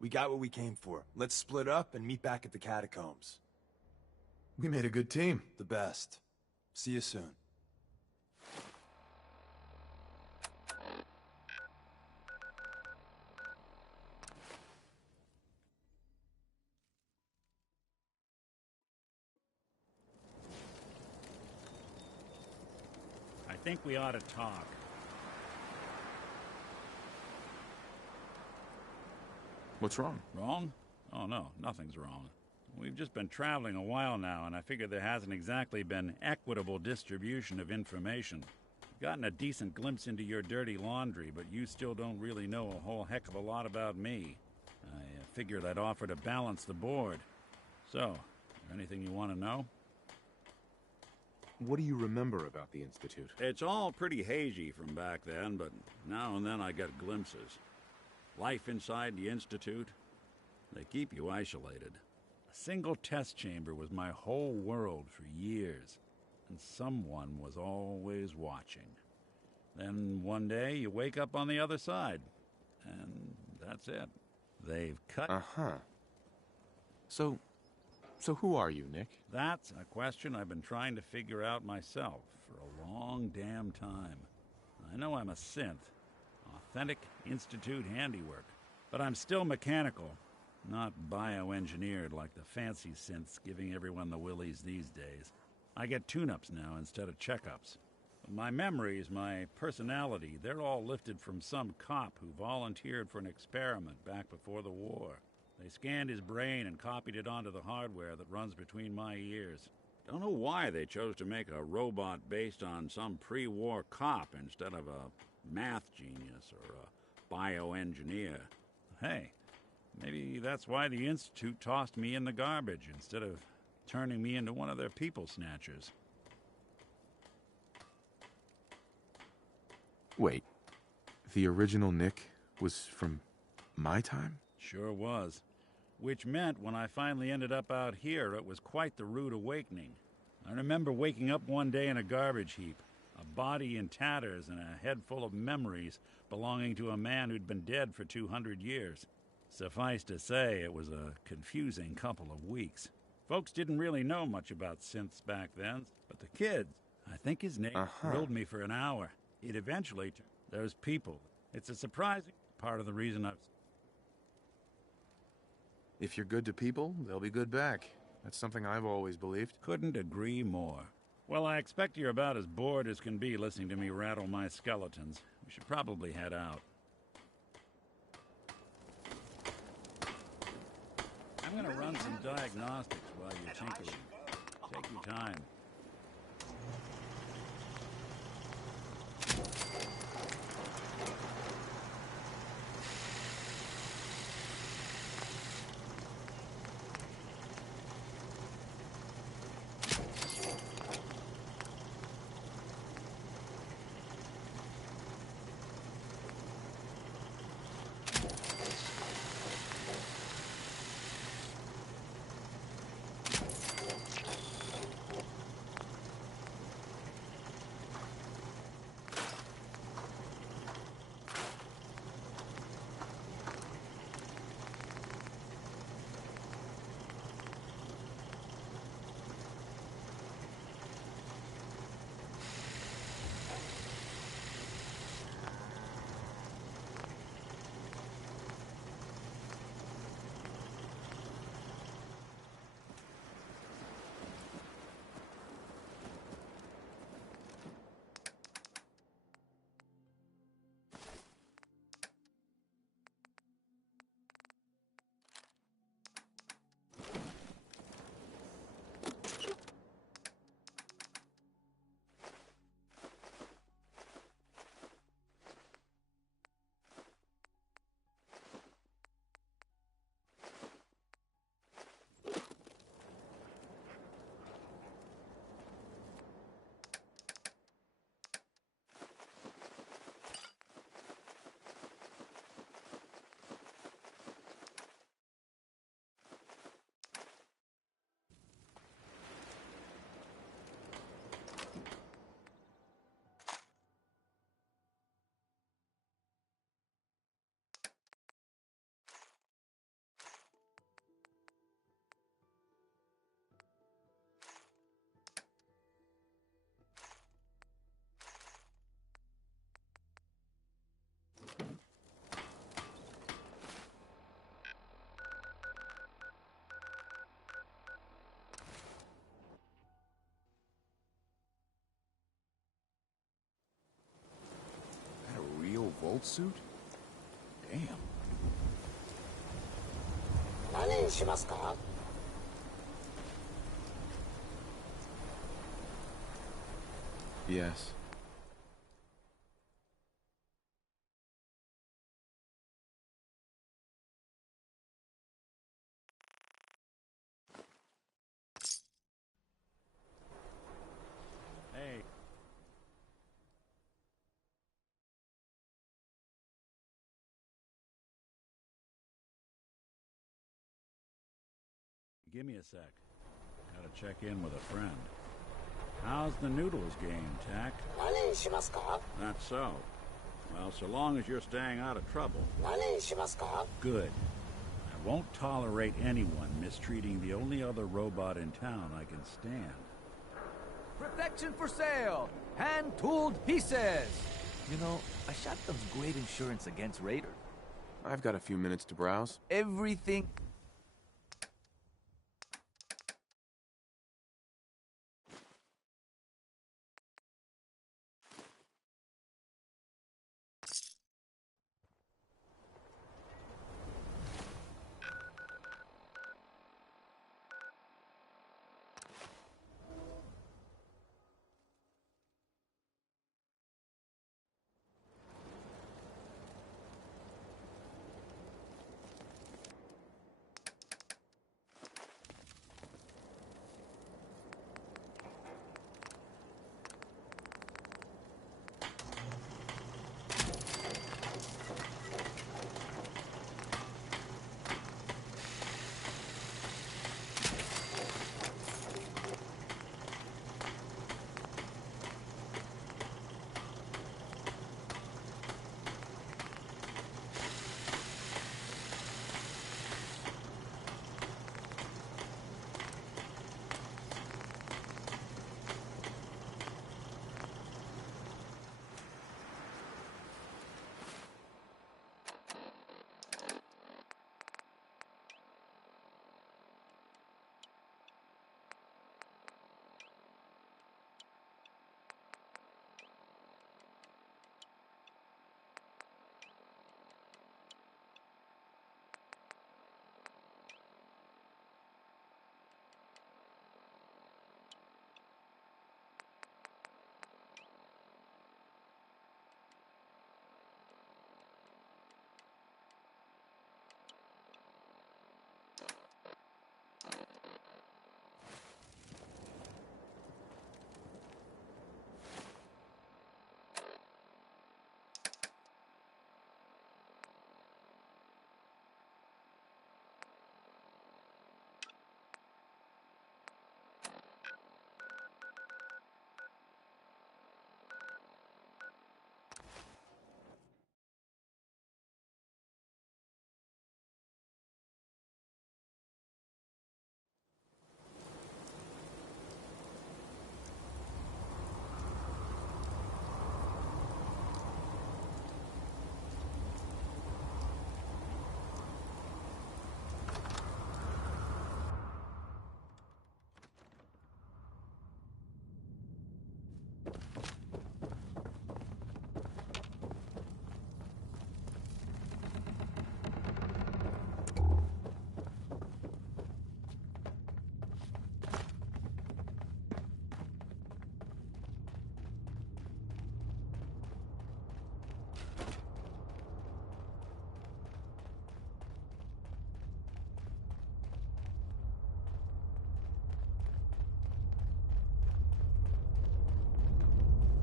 We got what we came for. Let's split up and meet back at the catacombs. We made a good team. The best. See you soon. I think we ought to talk. What's wrong? Wrong? Oh, no, nothing's wrong. We've just been traveling a while now, and I figure there hasn't exactly been equitable distribution of information. I've gotten a decent glimpse into your dirty laundry, but you still don't really know a whole heck of a lot about me. I figured I'd offer to balance the board. So, anything you want to know? What do you remember about the Institute? It's all pretty hazy from back then, but now and then I get glimpses. Life inside the Institute, they keep you isolated. A single test chamber was my whole world for years, and someone was always watching. Then one day you wake up on the other side, and that's it. They've cut... Uh-huh. So who are you, Nick? That's a question I've been trying to figure out myself for a long damn time. I know I'm a synth. Authentic Institute handiwork. But I'm still mechanical, not bioengineered like the fancy synths giving everyone the willies these days. I get tune-ups now instead of checkups. My memories, my personality, they're all lifted from some cop who volunteered for an experiment back before the war. They scanned his brain and copied it onto the hardware that runs between my ears. Don't know why they chose to make a robot based on some pre-war cop instead of a math genius or a bioengineer. Hey, maybe that's why the Institute tossed me in the garbage instead of turning me into one of their people snatchers. Wait, the original Nick was from my time? Sure was. Which meant when I finally ended up out here, it was quite the rude awakening. I remember waking up one day in a garbage heap, a body in tatters and a head full of memories belonging to a man who'd been dead for 200 years. Suffice to say, it was a confusing couple of weeks. Folks didn't really know much about synths back then, but the kids, I think his name, grilled me for an hour. It eventually, those people, it's a surprising part of the reason I've... If you're good to people, they'll be good back. That's something I've always believed. Couldn't agree more. Well, I expect you're about as bored as can be listening to me rattle my skeletons. We should probably head out. I'm gonna run some diagnostics while you're tinkering. Take your time. Volt suit? Damn. 何にしますか? Yes. Hey. Give me a sec. Gotta check in with a friend. How's the noodles game, Tack? 何にしますか? That's so. Well, so long as you're staying out of trouble. 何にしますか? Good. I won't tolerate anyone mistreating the only other robot in town I can stand. Protection for sale! Hand-tooled pieces! You know, I shot them great insurance against raiders. I've got a few minutes to browse. Everything...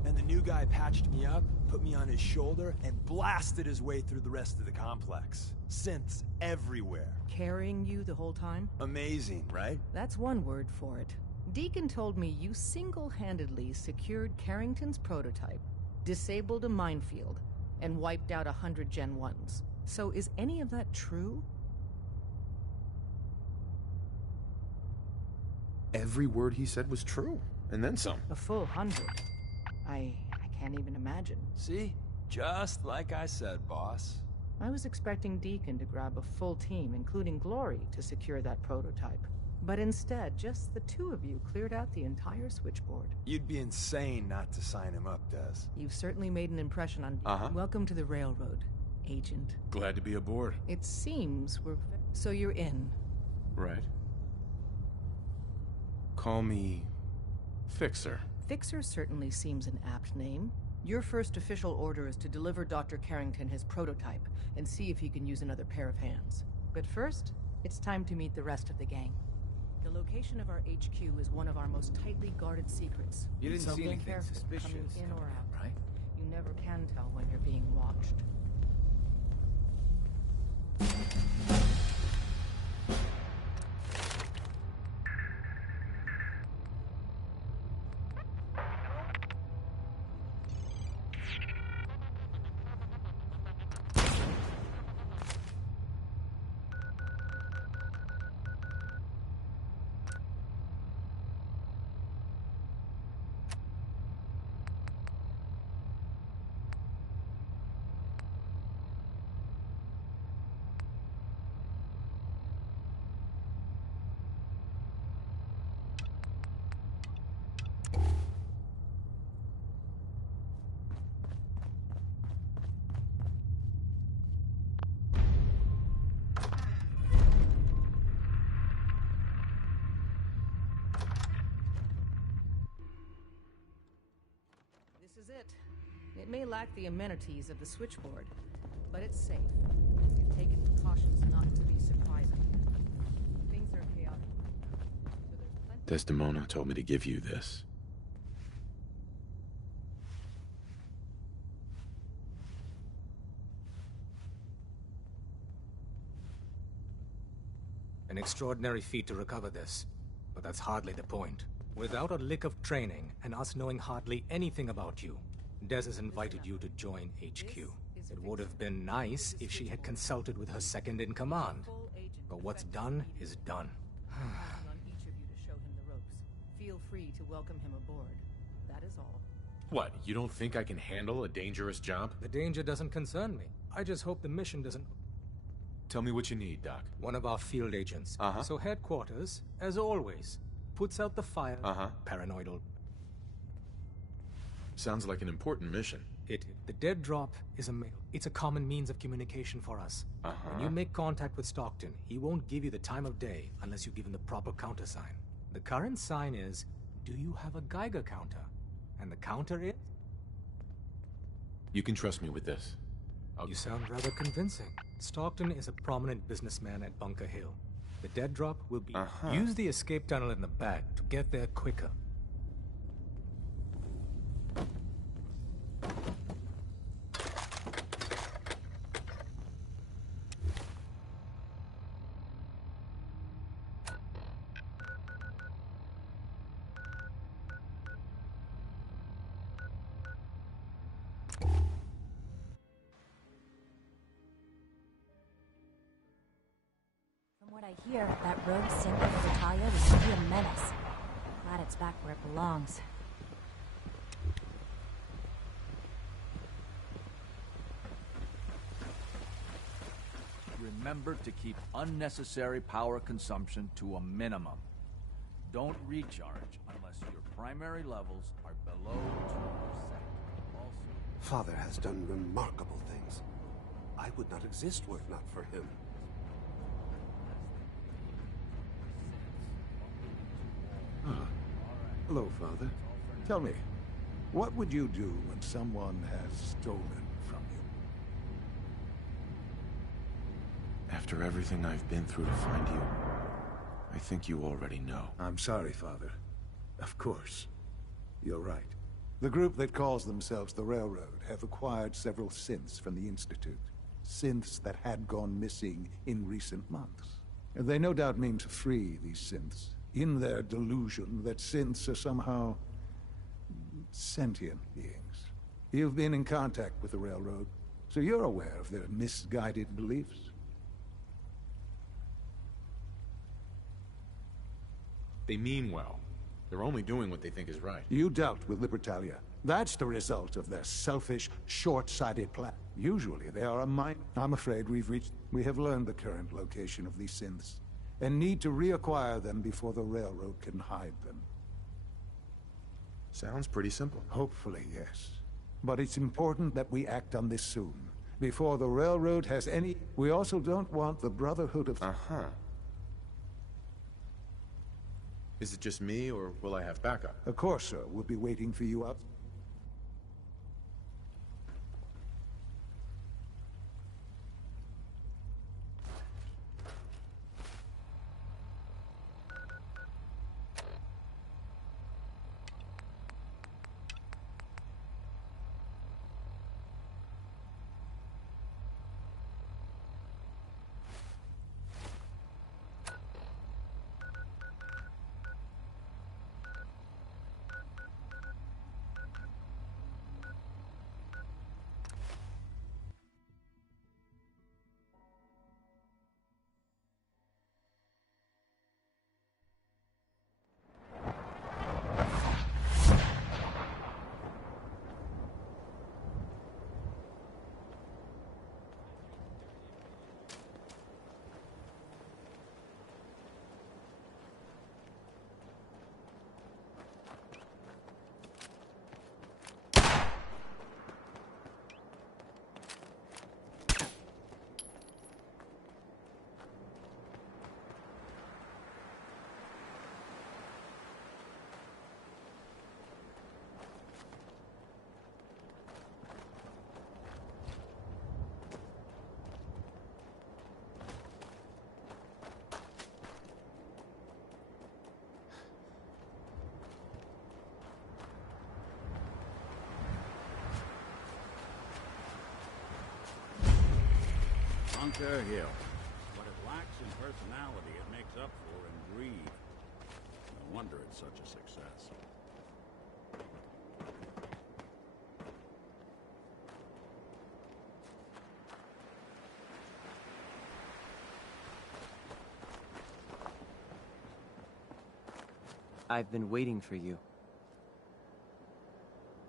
And the new guy patched me up, put me on his shoulder, and blasted his way through the rest of the complex. Synths everywhere. Carrying you the whole time? Amazing, right? That's one word for it. Deacon told me you single-handedly secured Carrington's prototype, disabled a minefield, and wiped out 100 Gen 1s. So is any of that true? Every word he said was true, and then some. A full 100. I can't even imagine. See? Just like I said, boss. I was expecting Deacon to grab a full team, including Glory, to secure that prototype. But instead, just the two of you cleared out the entire switchboard. You'd be insane not to sign him up, Des. You've certainly made an impression on... Welcome to the Railroad, Agent. Glad to be aboard. It seems we're... So you're in. Right. Call me... Fixer. Fixer certainly seems an apt name. Your first official order is to deliver Dr. Carrington his prototype and see if he can use another pair of hands. But first, it's time to meet the rest of the gang. The location of our HQ is one of our most tightly guarded secrets. You didn't see anything Careful suspicious coming in or out, right? You never can tell when you're being watched. This is it. It may lack the amenities of the switchboard, but it's safe. We've taken precautions not to be surprising. Things are chaotic. So there's plenty... Desdemona told me to give you this. An extraordinary feat to recover this, but that's hardly the point. Without a lick of training, and us knowing hardly anything about you, Des has invited you to join HQ. It would have been nice if she had consulted with her second-in-command. But what's done is done. on each of you to show him the ropes. Feel free to welcome him aboard. That is all. What, you don't think I can handle a dangerous job? The danger doesn't concern me. I just hope the mission doesn't... Tell me what you need, Doc. One of our field agents. So headquarters, as always, puts out the fire. Paranoidal. Sounds like an important mission. The dead drop is it's a common means of communication for us. When you make contact with Stockton, he won't give you the time of day unless you give him the proper countersign. The current sign is, do you have a Geiger counter? And the counter is? You can trust me with this. You sound rather convincing. Stockton is a prominent businessman at Bunker Hill. The dead drop will be... Use the escape tunnel in the back to get there quicker. From what I hear, that rogue synth of Natalia was to be a menace. Glad it's back where it belongs. Remember to keep unnecessary power consumption to a minimum. Don't recharge unless your primary levels are below 2. Father has done remarkable things. I would not exist were it not for him. Ah. Hello, Father. Tell me, what would you do when someone has stolen from you? After everything I've been through to find you, I think you already know. I'm sorry, Father. Of course. You're right. The group that calls themselves the Railroad have acquired several synths from the Institute. Synths that had gone missing in recent months. And they no doubt mean to free these synths, in their delusion that synths are somehow sentient beings. You've been in contact with the Railroad, so you're aware of their misguided beliefs. They mean well. They're only doing what they think is right. You dealt with Libertalia. That's the result of their selfish, short-sighted plan. Usually they are a mind. I'm afraid we have learned the current location of these synths, and need to reacquire them before the Railroad can hide them. Sounds pretty simple. Hopefully, yes. But it's important that we act on this soon, before the Railroad has any... We also don't want the Brotherhood of... Uh-huh. Is it just me, or will I have backup? Of course, sir. We'll be waiting for you up. Bunker Hill. What it lacks in personality, it makes up for in greed. No wonder it's such a success. I've been waiting for you.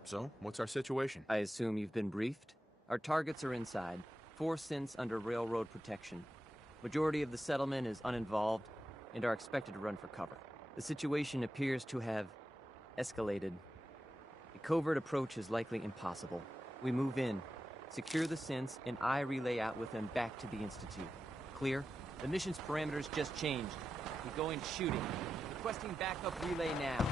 So, what's our situation? I assume you've been briefed? Our targets are inside. 4 synths under railroad protection. Majority of the settlement is uninvolved and are expected to run for cover. The situation appears to have escalated. A covert approach is likely impossible. We move in, secure the synths, and I relay out with them back to the Institute. Clear? The mission's parameters just changed. We go in shooting. Requesting backup relay now.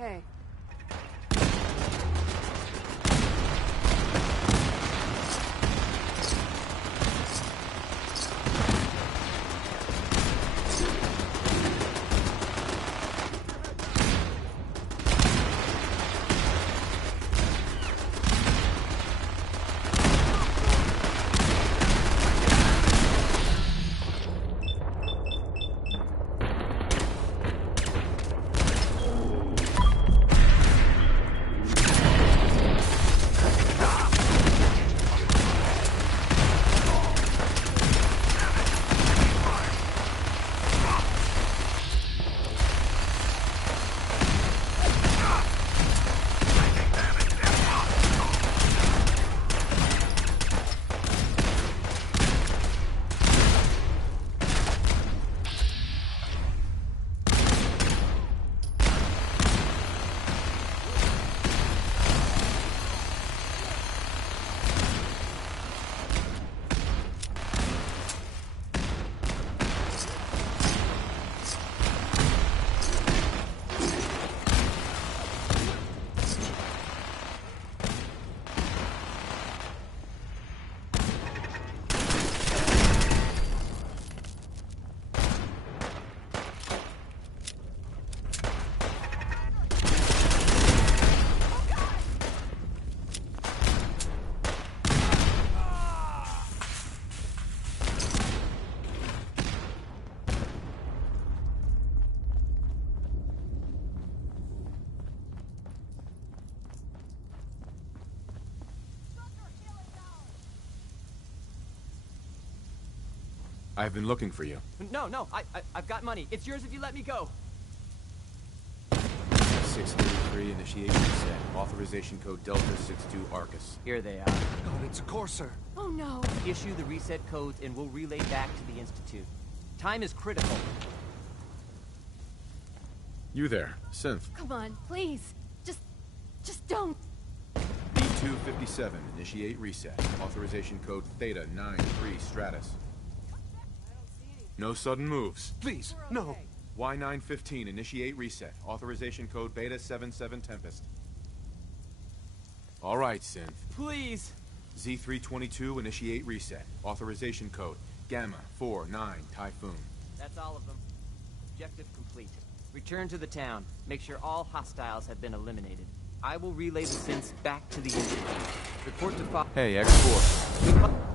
Hey. I've been looking for you. No, I've got money. It's yours if you let me go. 633, initiation set. Authorization code Delta 62 Arcus. Here they are. God, it's a Corsair. Oh no. Issue the reset codes and we'll relay back to the Institute. Time is critical. You there, Synth. Come on, please. Just don't. B257, initiate reset. Authorization code Theta 93 Stratus. No sudden moves. Please, no. Y915, initiate reset. Authorization code Beta 77 Tempest. All right, Synth. Please. Z322, initiate reset. Authorization code Gamma 49 Typhoon. That's all of them. Objective complete. Return to the town. Make sure all hostiles have been eliminated. I will relay the synths back to the Institute. Report to Hey, X4.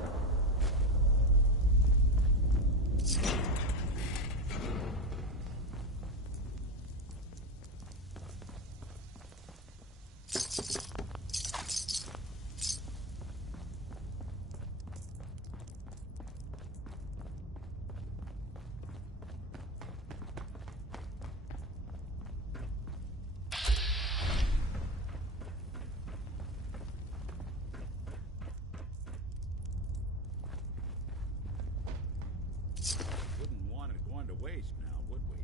Wouldn't want it going to waste now, would we?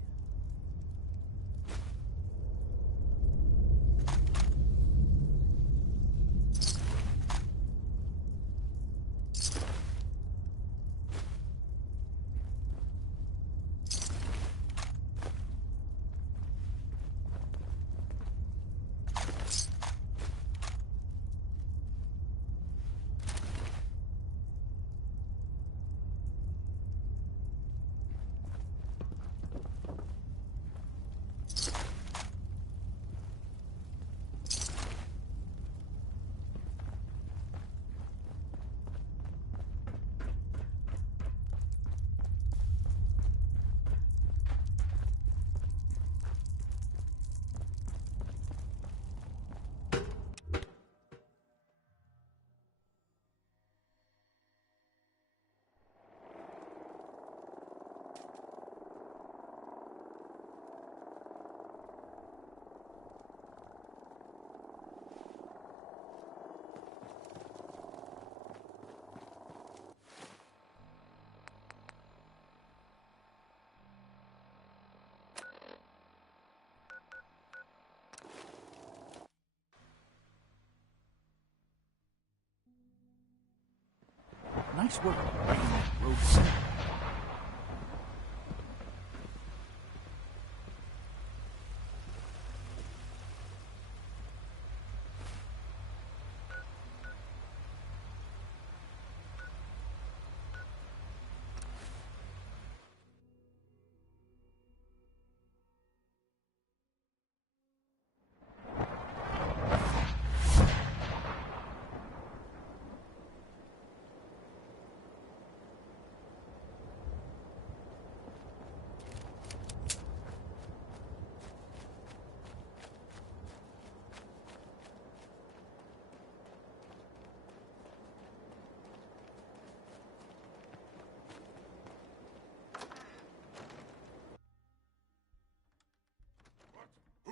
Nice work bringing that road set.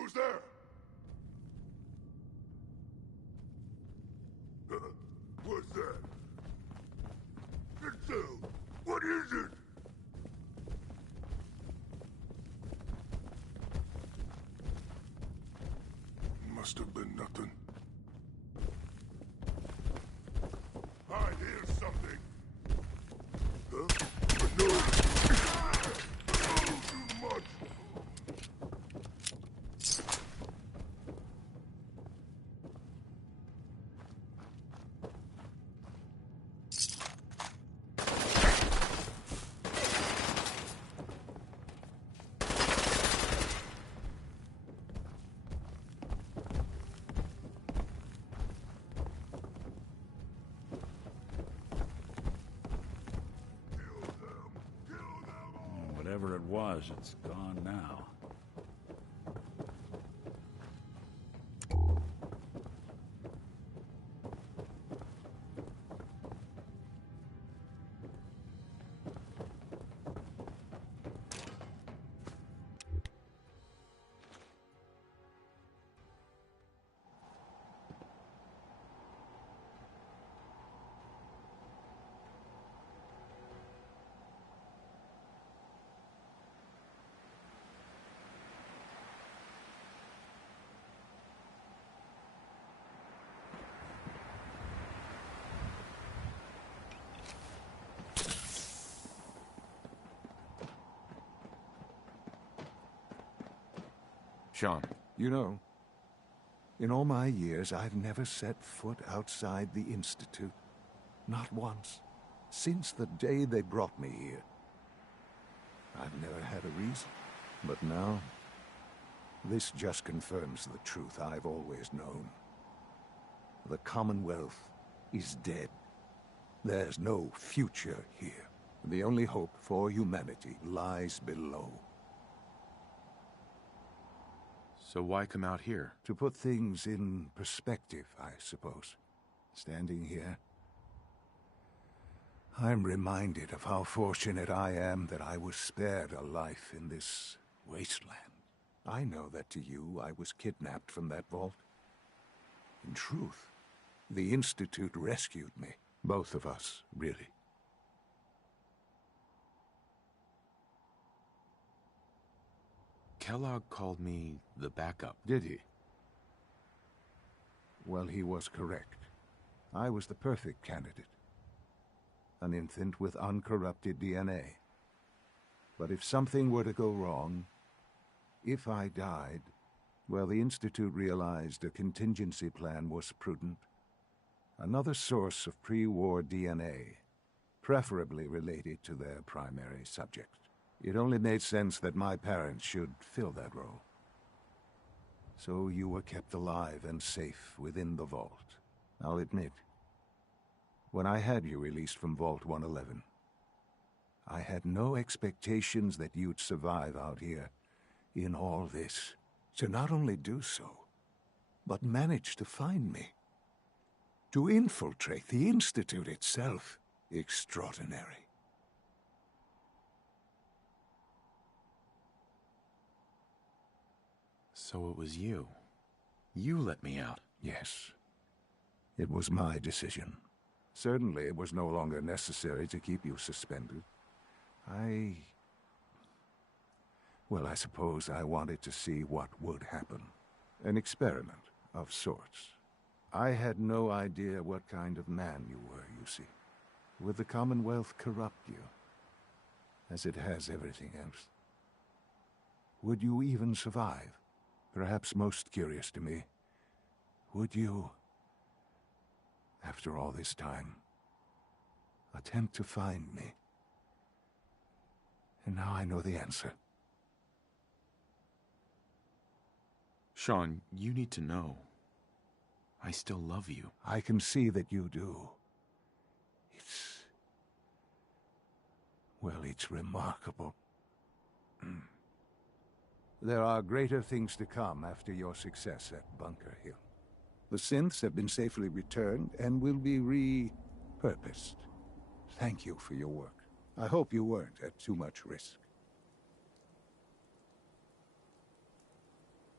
Who's there? What's that? Get down! What is it? Must have been nothing. I hear something. Huh? No. Oh, too much. Whatever it was, it's gone now. Sean. You know, in all my years, I've never set foot outside the Institute. Not once. Since the day they brought me here. I've never had a reason. But now, this just confirms the truth I've always known. The Commonwealth is dead. There's no future here. The only hope for humanity lies below. So why come out here? To put things in perspective, I suppose. Standing here, I'm reminded of how fortunate I am that I was spared a life in this wasteland. I know that to you, I was kidnapped from that vault. In truth, the Institute rescued me. Both of us, really. Kellogg called me the backup. Did he? Well, he was correct. I was the perfect candidate. An infant with uncorrupted DNA. But if something were to go wrong, if I died, well, the Institute realized a contingency plan was prudent. Another source of pre-war DNA, preferably related to their primary subject. It only made sense that my parents should fill that role. So you were kept alive and safe within the vault. I'll admit, when I had you released from Vault 111, I had no expectations that you'd survive out here in all this. To not only do so, but manage to find me. To infiltrate the Institute itself. Extraordinary. So it was you. You let me out. Yes. It was my decision. Certainly it was no longer necessary to keep you suspended. Well, I suppose I wanted to see what would happen. An experiment of sorts. I had no idea what kind of man you were, you see. Would the Commonwealth corrupt you? As it has everything else? Would you even survive? Perhaps most curious to me, would you, after all this time, attempt to find me? And now I know the answer. Sean, you need to know. I still love you. I can see that you do. Well, it's remarkable. There are greater things to come after your success at Bunker Hill. The synths have been safely returned and will be repurposed. Thank you for your work. I hope you weren't at too much risk.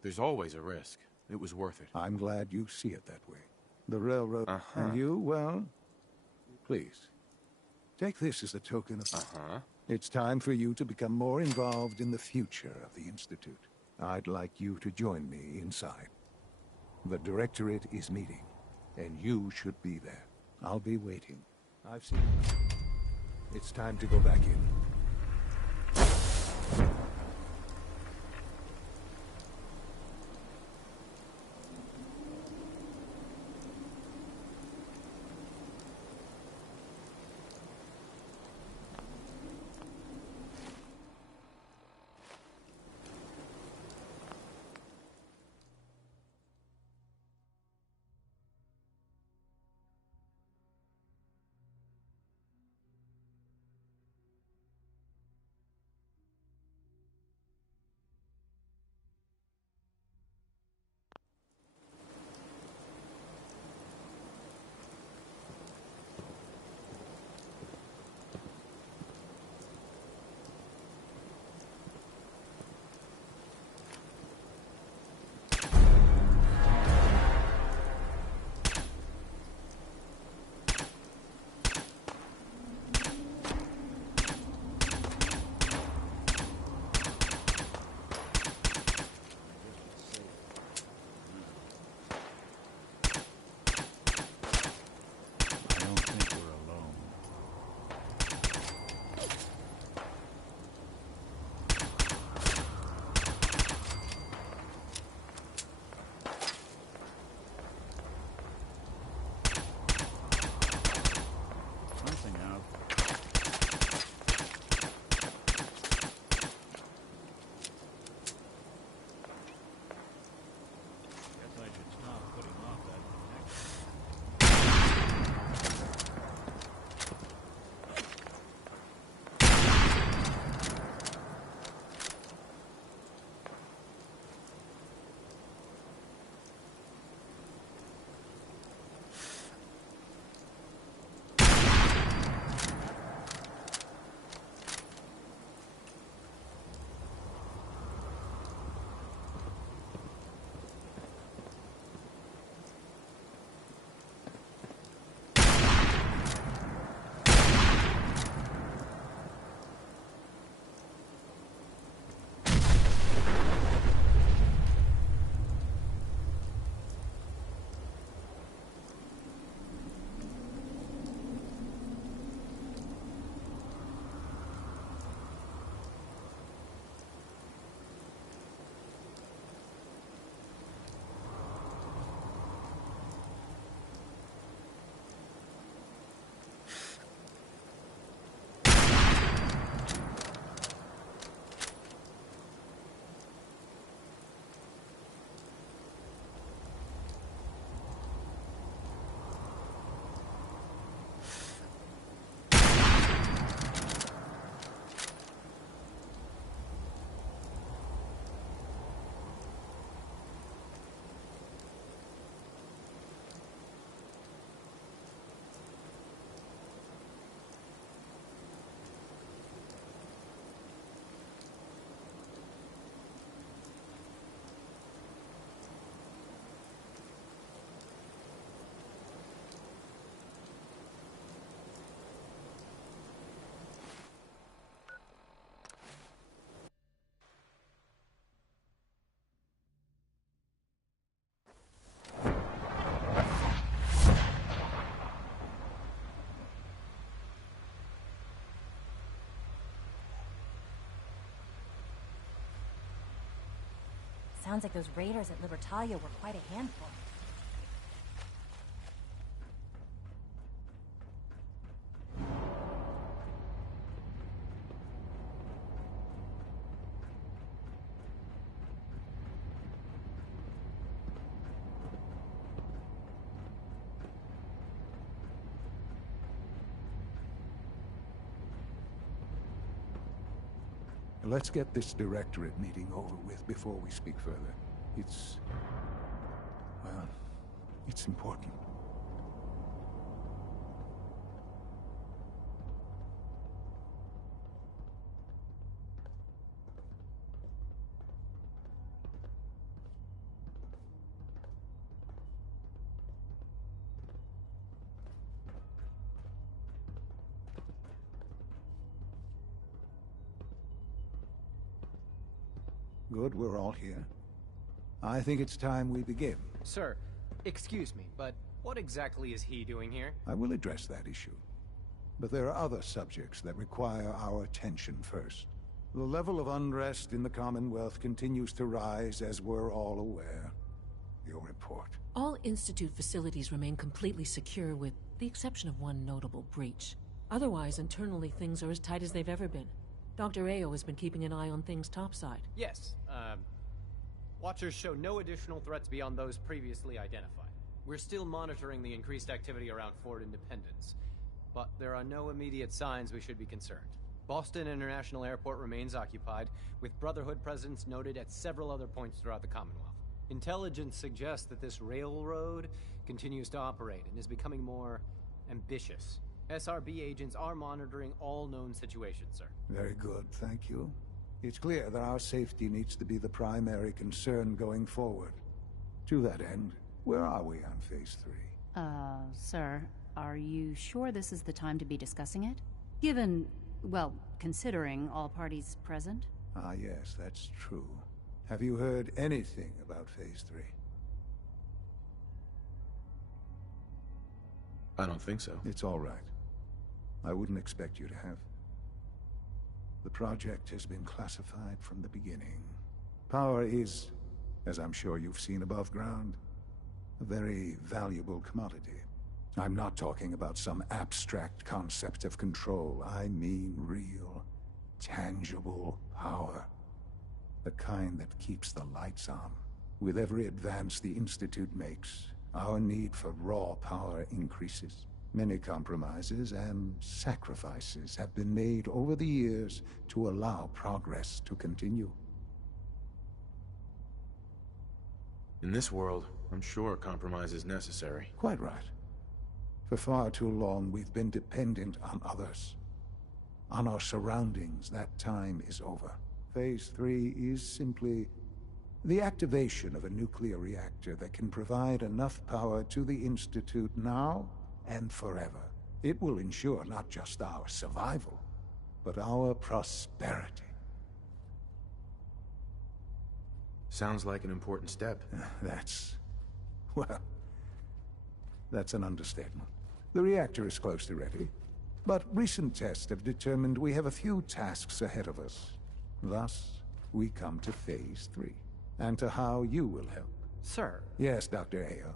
There's always a risk. It was worth it. I'm glad you see it that way. The railroad... And you, well... Please. Take this as a token of... It's time for you to become more involved in the future of the Institute. I'd like you to join me inside. The Directorate is meeting, and you should be there. I'll be waiting. I've seen it. It's time to go back in. Sounds like those raiders at Libertalia were quite a handful. Let's get this Directorate meeting over with before we speak further. Well, it's important. Good, we're all here. I think it's time we begin. Sir, excuse me, but what exactly is he doing here? I will address that issue. But there are other subjects that require our attention first. The level of unrest in the Commonwealth continues to rise, as we're all aware. Your report. All Institute facilities remain completely secure, with the exception of one notable breach. Otherwise, internally, things are as tight as they've ever been. Dr. Ayo has been keeping an eye on things topside. Yes, Watchers show no additional threats beyond those previously identified. We're still monitoring the increased activity around Fort Independence, but there are no immediate signs we should be concerned. Boston International Airport remains occupied, with Brotherhood presence noted at several other points throughout the Commonwealth. Intelligence suggests that this railroad continues to operate and is becoming more ambitious. SRB agents are monitoring all known situations, sir. Very good, thank you. It's clear that our safety needs to be the primary concern going forward. To that end, where are we on Phase 3? Sir, are you sure this is the time to be discussing it? Given, well, considering all parties present? Ah, yes, that's true. Have you heard anything about Phase 3? I don't think so. It's all right. I wouldn't expect you to have. The project has been classified from the beginning. Power is, as I'm sure you've seen above ground, a very valuable commodity. I'm not talking about some abstract concept of control. I mean real, tangible power. The kind that keeps the lights on. With every advance the Institute makes, our need for raw power increases. Many compromises and sacrifices have been made over the years to allow progress to continue. In this world, I'm sure compromise is necessary. Quite right. For far too long, we've been dependent on others. On our surroundings. That time is over. Phase 3 is simply the activation of a nuclear reactor that can provide enough power to the Institute now and forever. It will ensure not just our survival, but our prosperity. Sounds like an important step. Well, that's an understatement. The reactor is close to ready, but recent tests have determined we have a few tasks ahead of us. Thus, we come to Phase 3, and to how you will help. Sir? Yes, Dr. Ayo.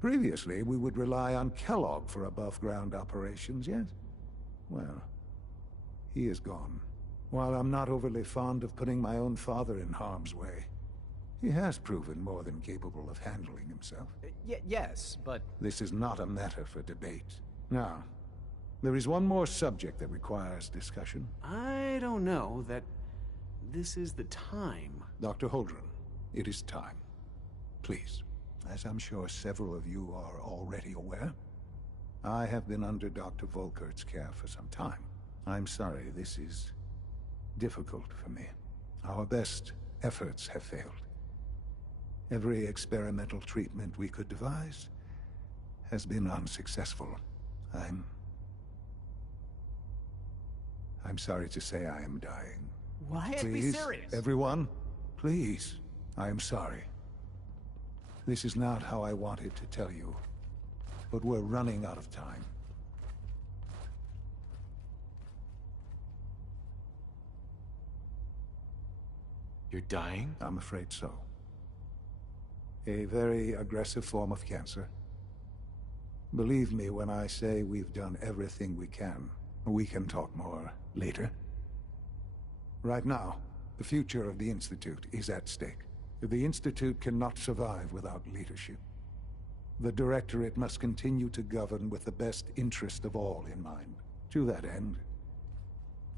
Previously, we would rely on Kellogg for above-ground operations, yes? Well, he is gone. While I'm not overly fond of putting my own father in harm's way, he has proven more than capable of handling himself. Yes, but... This is not a matter for debate. Now, there is one more subject that requires discussion. I don't know that this is the time. Dr. Holdren, it is time. Please. As I'm sure several of you are already aware, I have been under Dr. Volkert's care for some time. I'm sorry, this is difficult for me. Our best efforts have failed. Every experimental treatment we could devise has been unsuccessful. I'm sorry to say I am dying. What? Please, Can't be serious. Everyone, please. I am sorry. This is not how I wanted to tell you, but we're running out of time. You're dying? I'm afraid so. A very aggressive form of cancer. Believe me when I say we've done everything we can. We can talk more later. Right now, the future of the Institute is at stake. The Institute cannot survive without leadership. The Directorate must continue to govern with the best interest of all in mind. To that end,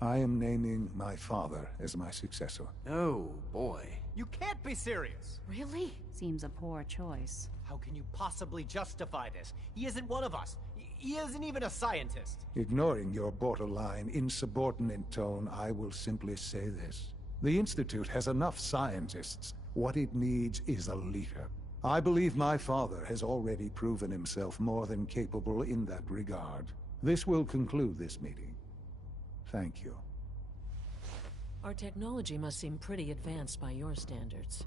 I am naming my father as my successor. Oh, boy. You can't be serious! Really? Seems a poor choice. How can you possibly justify this? He isn't one of us. He isn't even a scientist. Ignoring your borderline, insubordinate tone, I will simply say this. The Institute has enough scientists. What it needs is a leader. I believe my father has already proven himself more than capable in that regard. This will conclude this meeting. Thank you. Our technology must seem pretty advanced by your standards.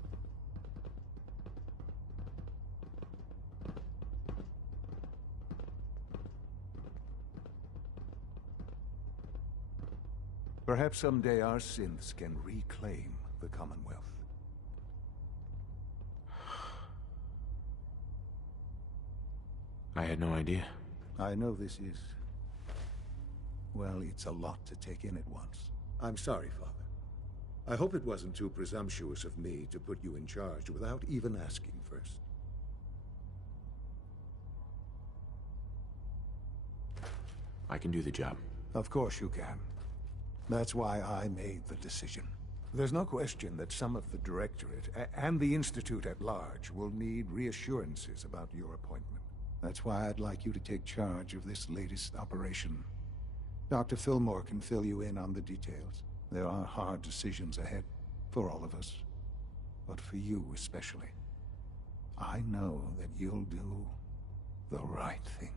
Perhaps someday our synths can reclaim the Commonwealth. I had no idea. I know this is... well, it's a lot to take in at once. I'm sorry, Father. I hope it wasn't too presumptuous of me to put you in charge without even asking first. I can do the job. Of course you can. That's why I made the decision. There's no question that some of the Directorate and the Institute at large will need reassurances about your appointment. That's why I'd like you to take charge of this latest operation. Dr. Fillmore can fill you in on the details. There are hard decisions ahead for all of us, but for you especially. I know that you'll do the right thing.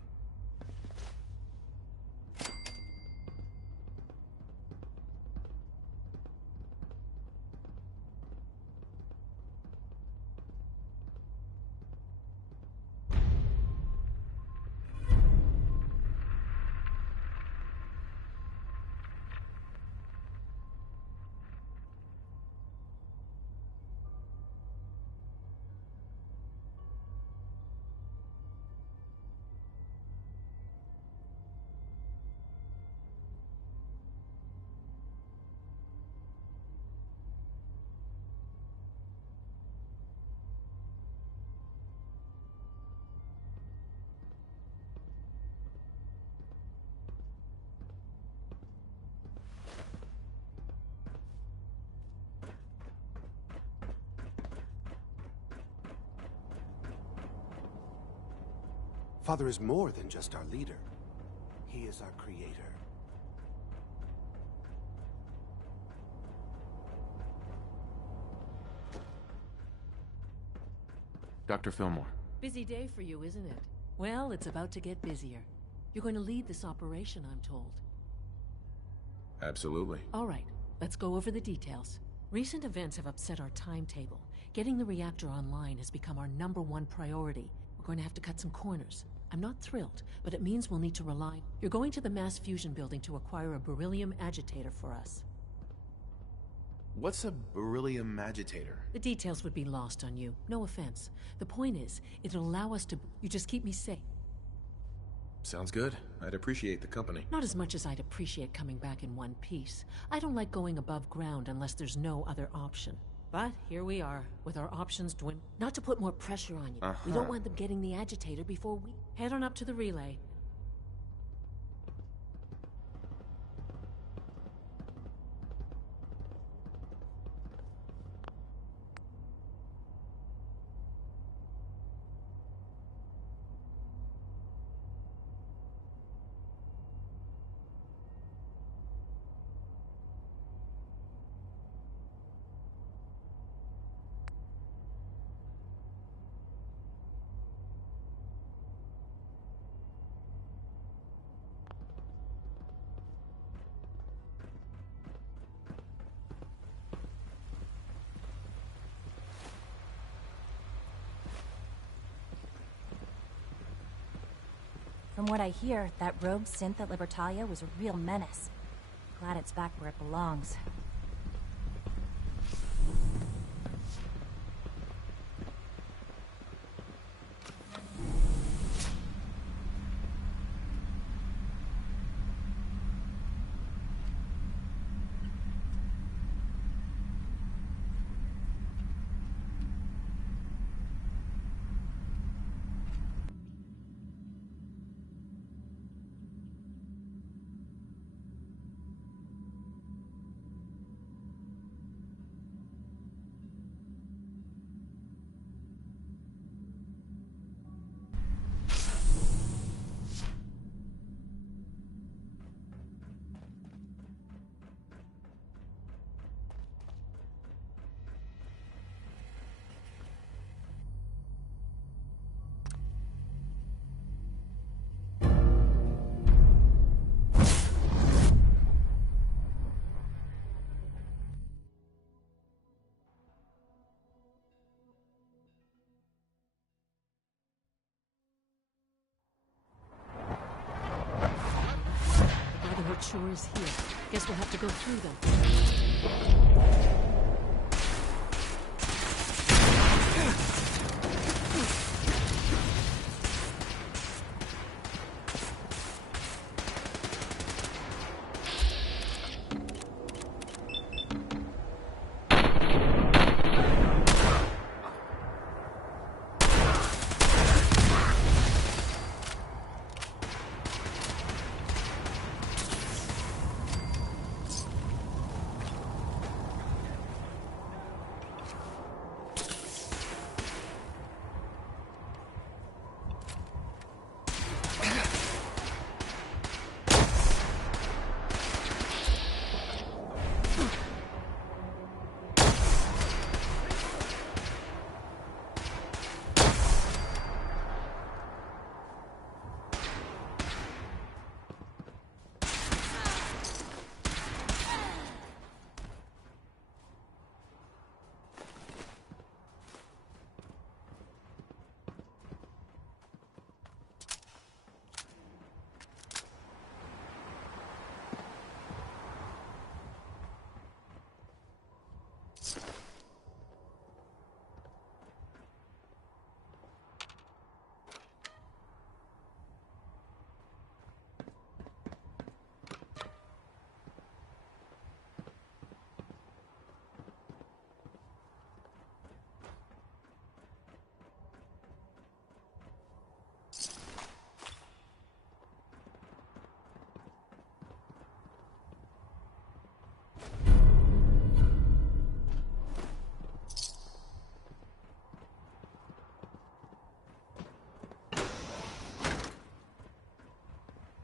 Father is more than just our leader. He is our creator. Dr. Fillmore. Busy day for you, isn't it? Well, it's about to get busier. You're going to lead this operation, I'm told. Absolutely. All right, let's go over the details. Recent events have upset our timetable. Getting the reactor online has become our #1 priority. We're going to have to cut some corners. I'm not thrilled, but it means we'll need to rely... You're going to the mass fusion building to acquire a beryllium agitator for us. What's a beryllium agitator? The details would be lost on you. No offense. The point is, it'll allow us to... You just keep me safe. Sounds good. I'd appreciate the company. Not as much as I'd appreciate coming back in one piece. I don't like going above ground unless there's no other option. But here we are, with our options dwindling. Not to put more pressure on you. We don't want them getting the agitator before we... Head on up to the relay. From what I hear, that rogue synth at Libertalia was a real menace. Glad it's back where it belongs. sure is here. Guess we'll have to go through them.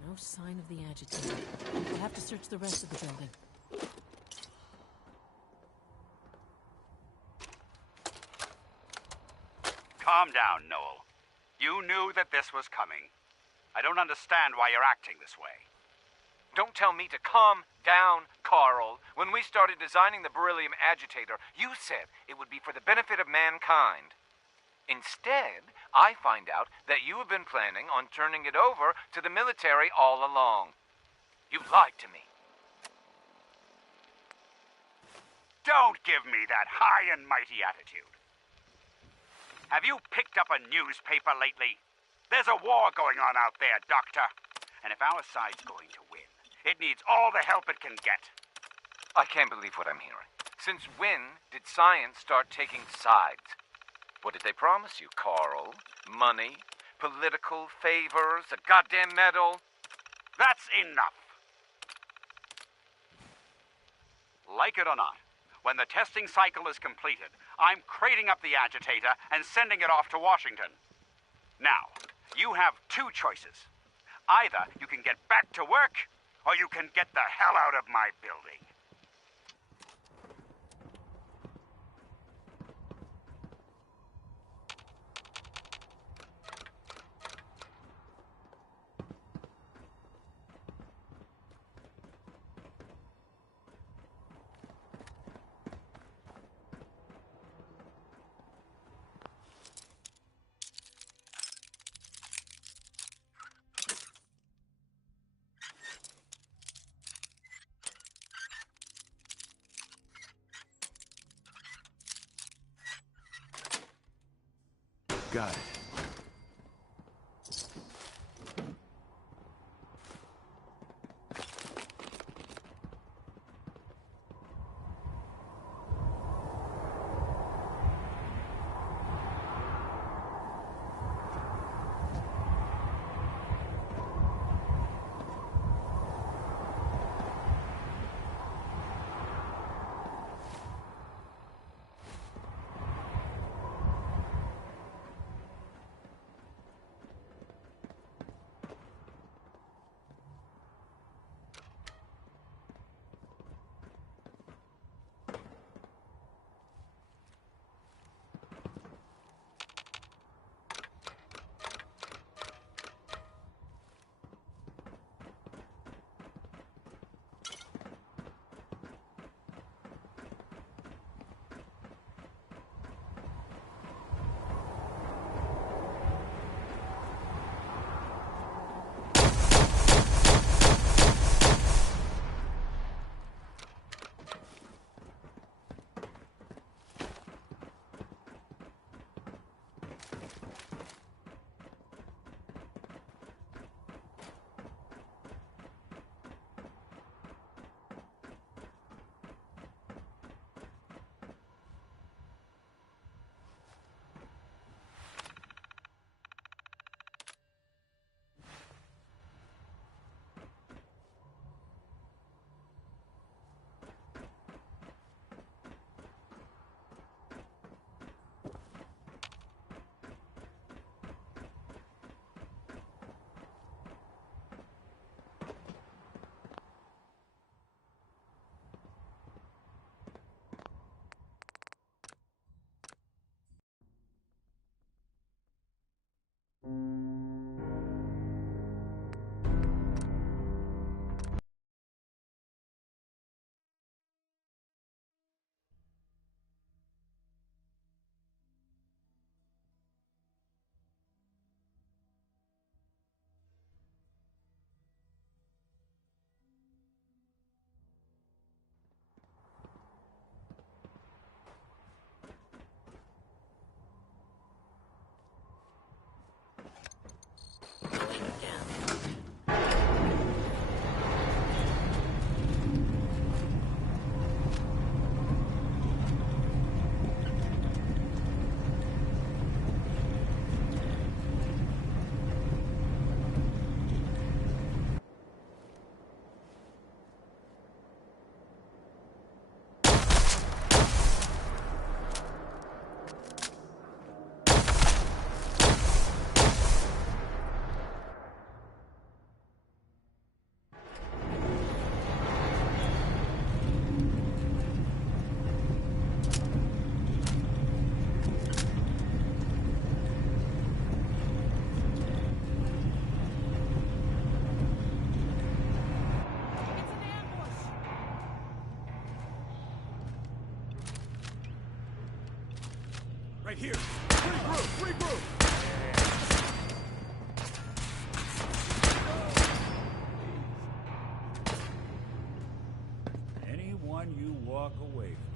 No sign of the agitator. We'll have to search the rest of the building. Calm down, Noel. You knew that this was coming. I don't understand why you're acting this way. Don't tell me to calm down, Carl. When we started designing the beryllium agitator, you said it would be for the benefit of mankind. Instead, I find out that you have been planning on turning it over to the military all along. You lied to me. Don't give me that high and mighty attitude. Have you picked up a newspaper lately? There's a war going on out there, Doctor. And if our side's going to win, it needs all the help it can get. I can't believe what I'm hearing. Since when did science start taking sides? What did they promise you, Carl? Money? Political favors? A goddamn medal? That's enough. Like it or not, when the testing cycle is completed, I'm crating up the agitator and sending it off to Washington. Now, you have two choices. Either you can get back to work, or you can get the hell out of my building. Got it. Here! Regroup! Anyone you walk away from.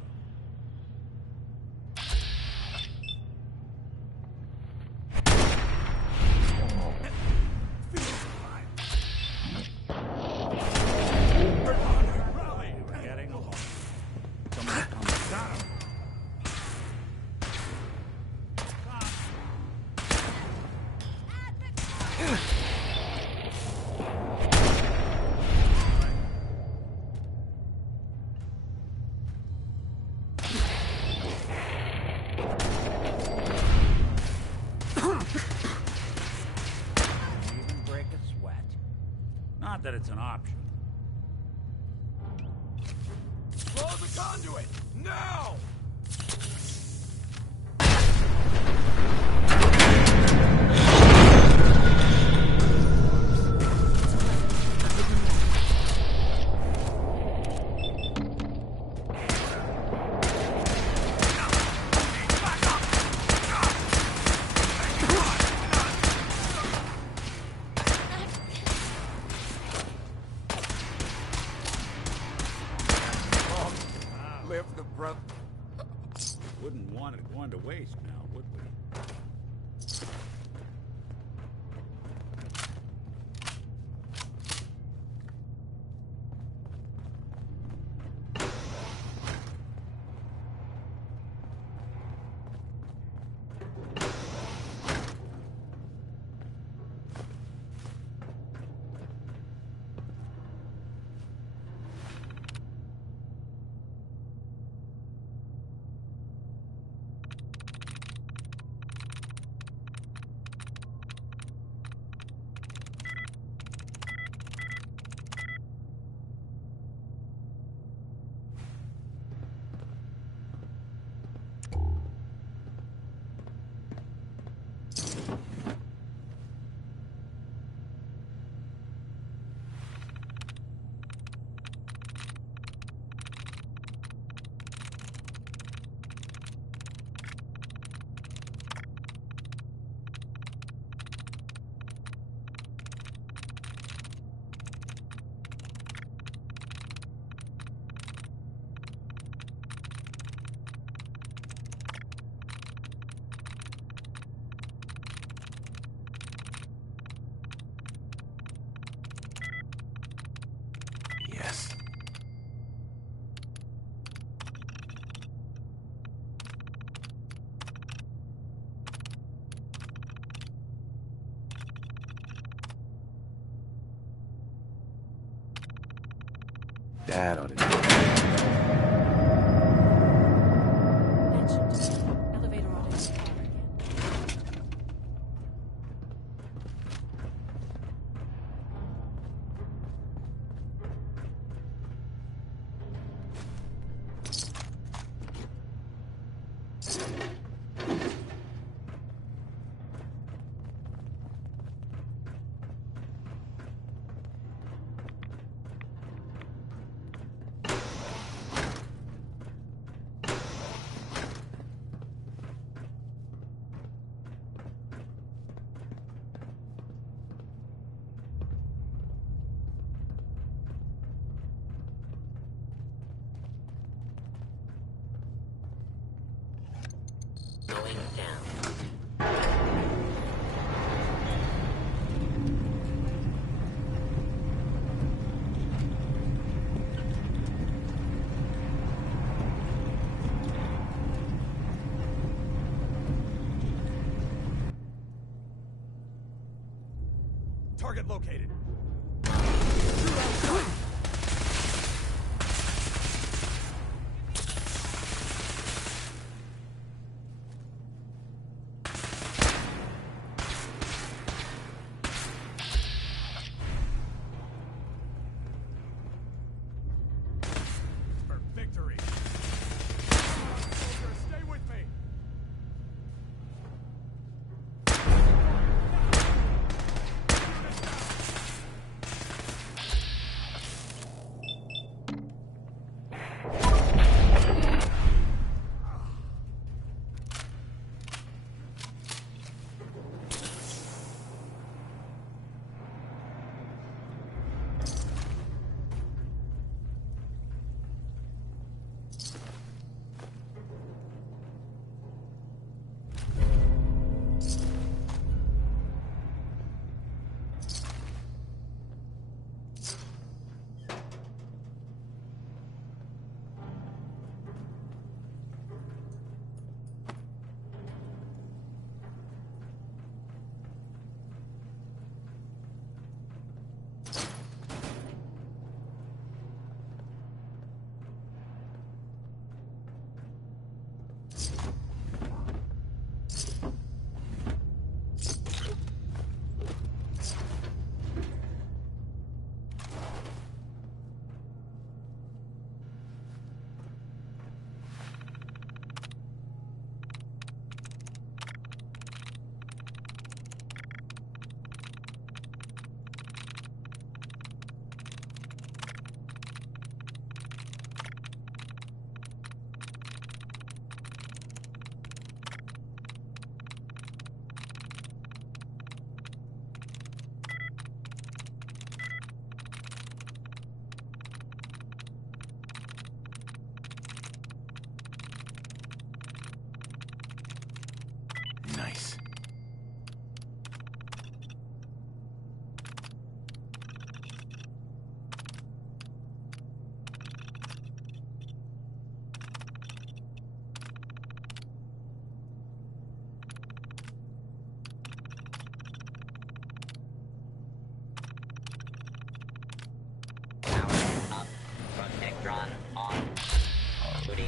Not that it's an option. Blow the conduit! Now! Wouldn't want it going to waste now, would we? Yes. Dad ought to Elevator ought to power again. Going down. Target located. For victory. Stay with me. Nice. Protectron on. Duty.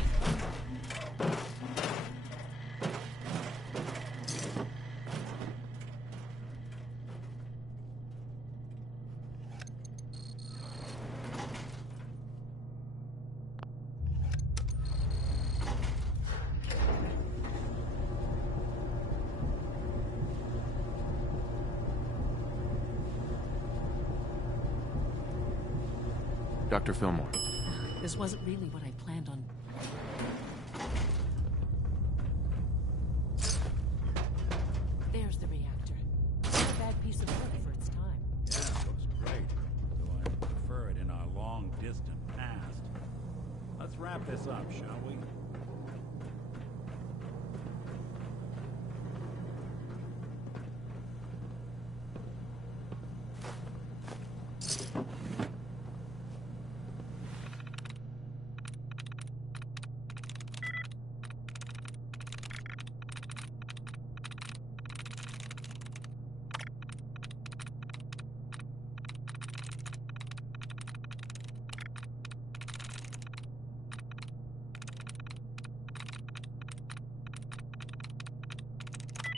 Dr. Fillmore. This wasn't really what I planned on. There's the reactor. Not a bad piece of work for its time. Yeah, it looks great. Though I prefer it in our long-distant past. Let's wrap this up, shall we?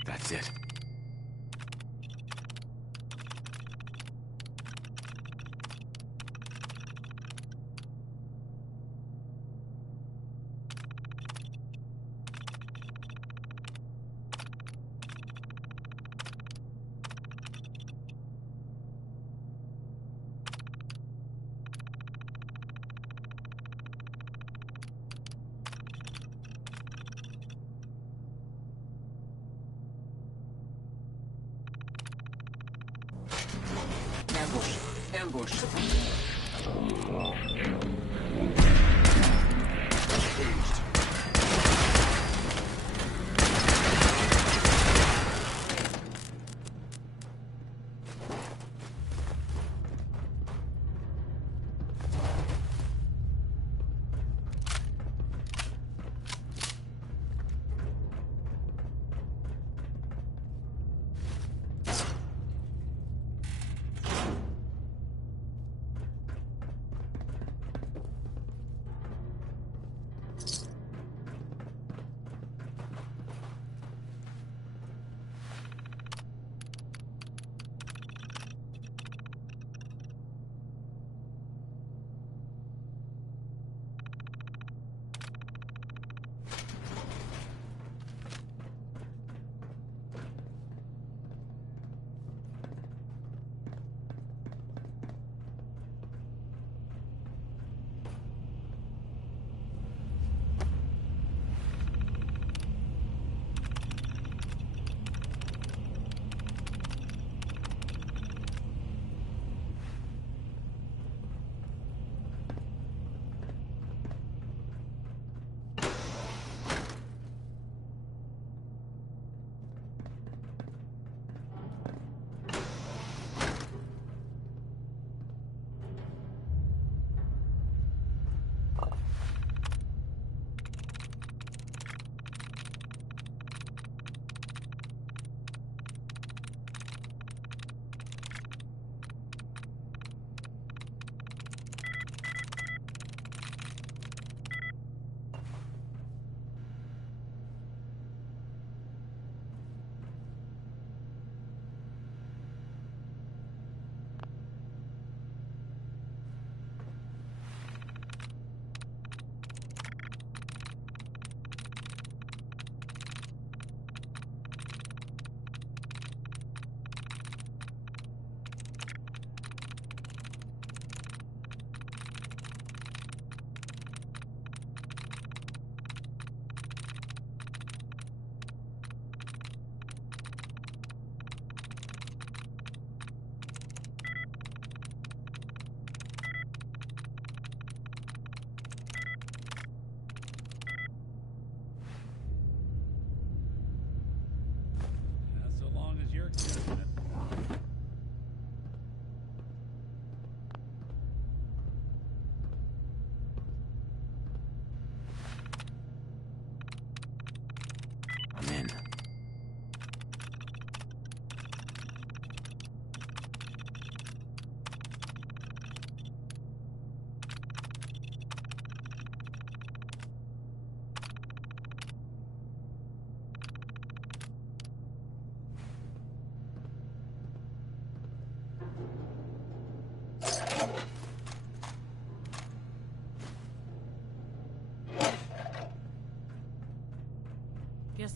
That's it. Ambush.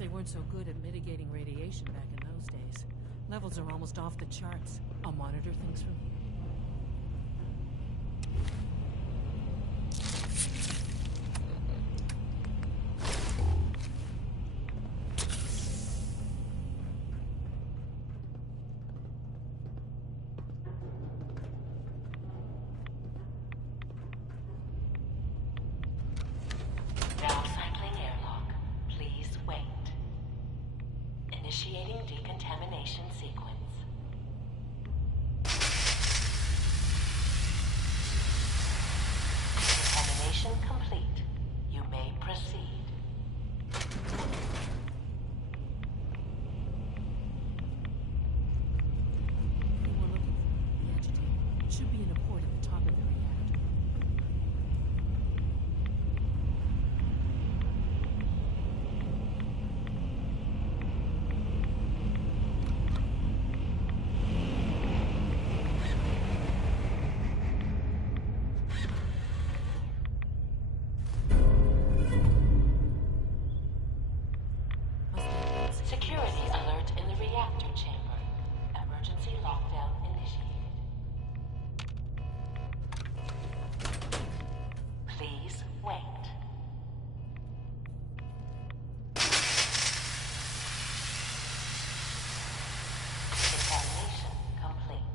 they weren't so good at mitigating radiation back in those days. Levels are almost off the charts. I'll monitor things from here. Initiating decontamination sequence. Decontamination complete. You may proceed. Thing we're looking for, the agitator. It should be in a port at the top of the reactor. Security alert in the reactor chamber. Emergency lockdown initiated. Please wait. Decontamination complete.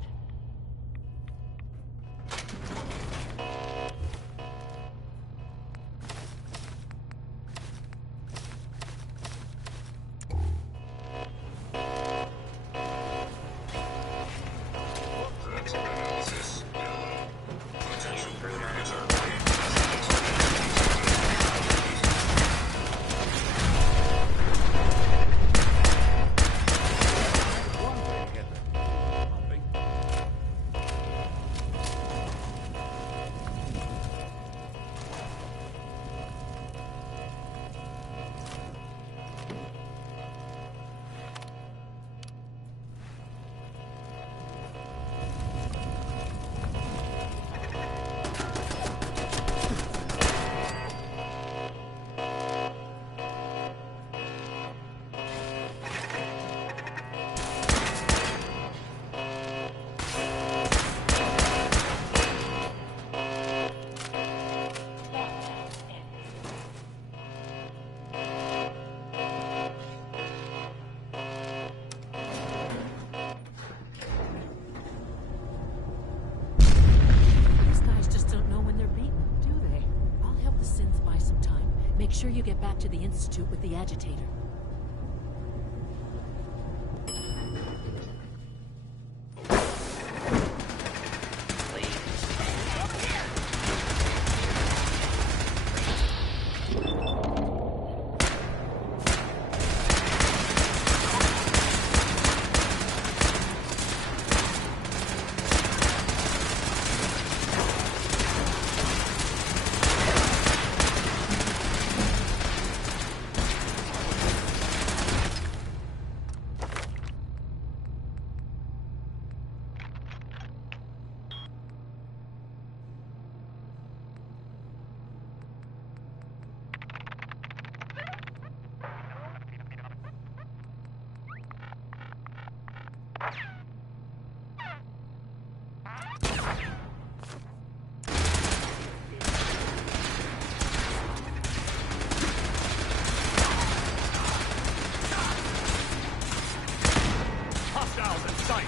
Make sure you get back to the Institute with the agitator. Hostiles in sight!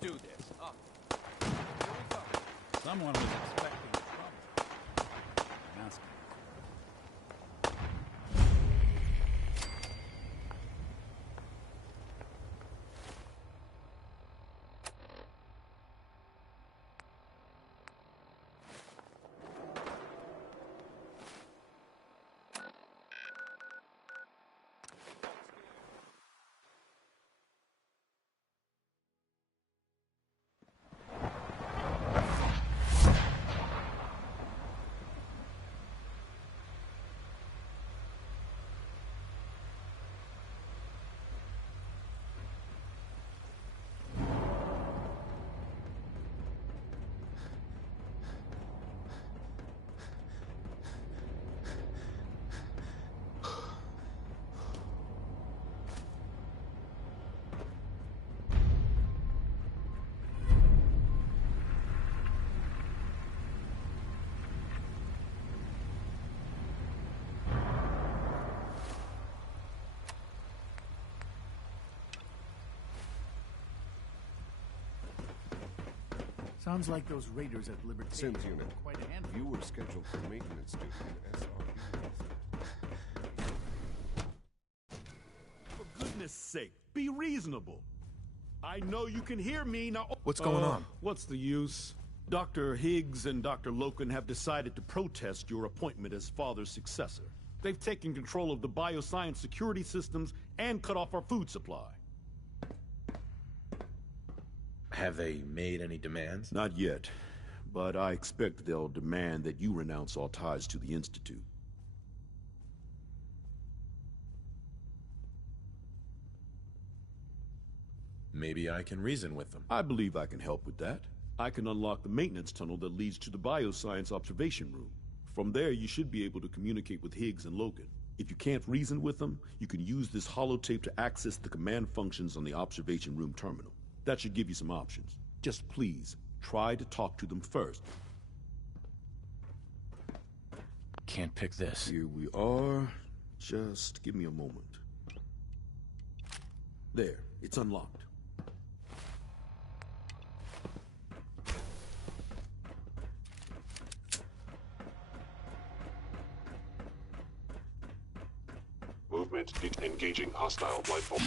do this. Oh. Someone was expecting trouble. Ask him. Sounds like those raiders at Liberty. Sims unit. Quite a handful. You were scheduled for maintenance duty in SRU. For goodness sake, be reasonable. I know you can hear me now. What's going on? What's the use? Dr. Higgs and Dr. Loken have decided to protest your appointment as Father's successor. They've taken control of the bioscience security systems and cut off our food supply. Have they made any demands? Not yet, but I expect they'll demand that you renounce all ties to the Institute. Maybe I can reason with them. I believe I can help with that. I can unlock the maintenance tunnel that leads to the bioscience observation room. From there, you should be able to communicate with Higgs and Logan. If you can't reason with them, you can use this holotape to access the command functions on the observation room terminal. That should give you some options. Just please, try to talk to them first. Can't pick this. Here we are. Just give me a moment. There, it's unlocked. Movement engaging hostile life form.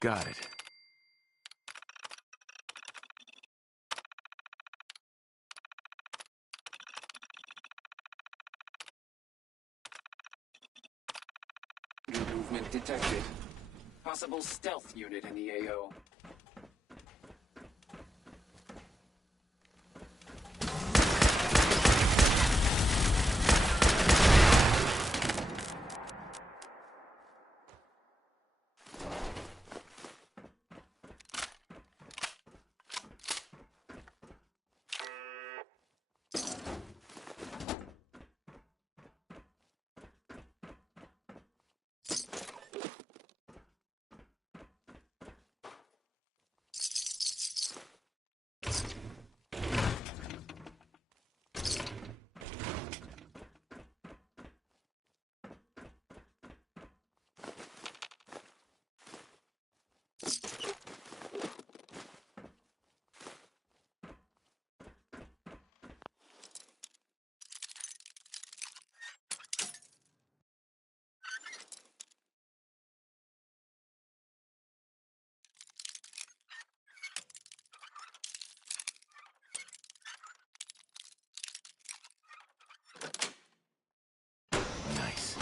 Got it. New movement detected. Possible stealth unit in the AO. Nice.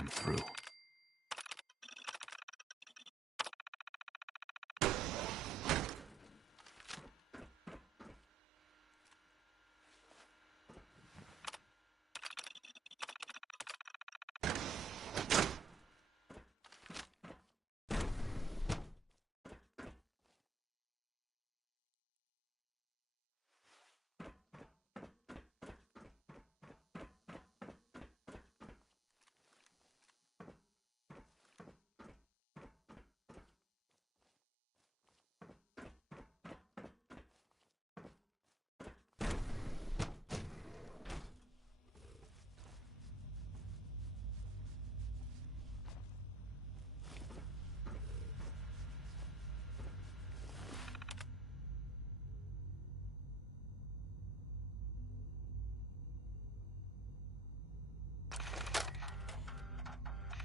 I'm through.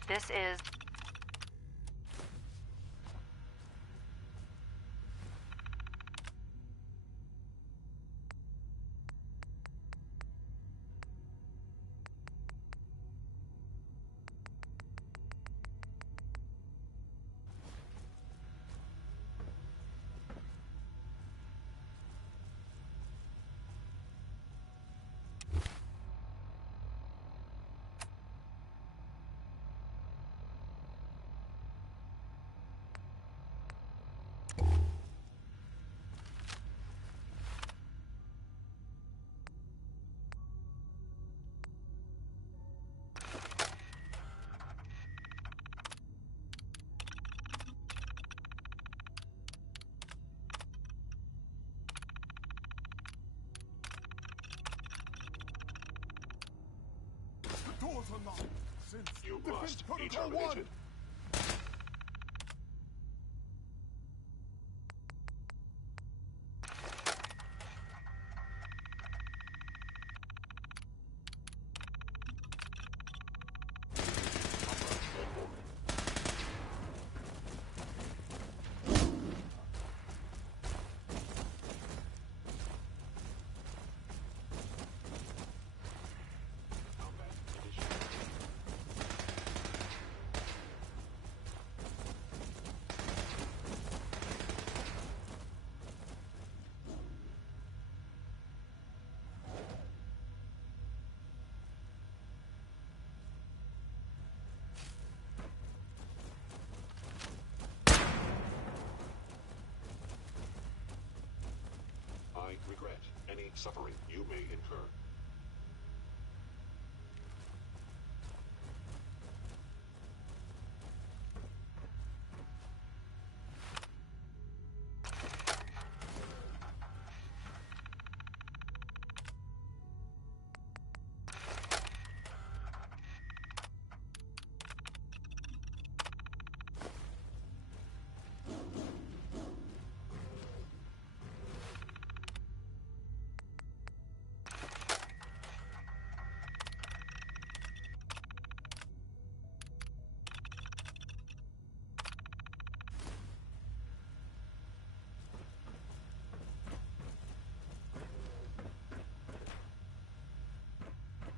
This is... or not, since you must be terminated. I regret any suffering you may incur.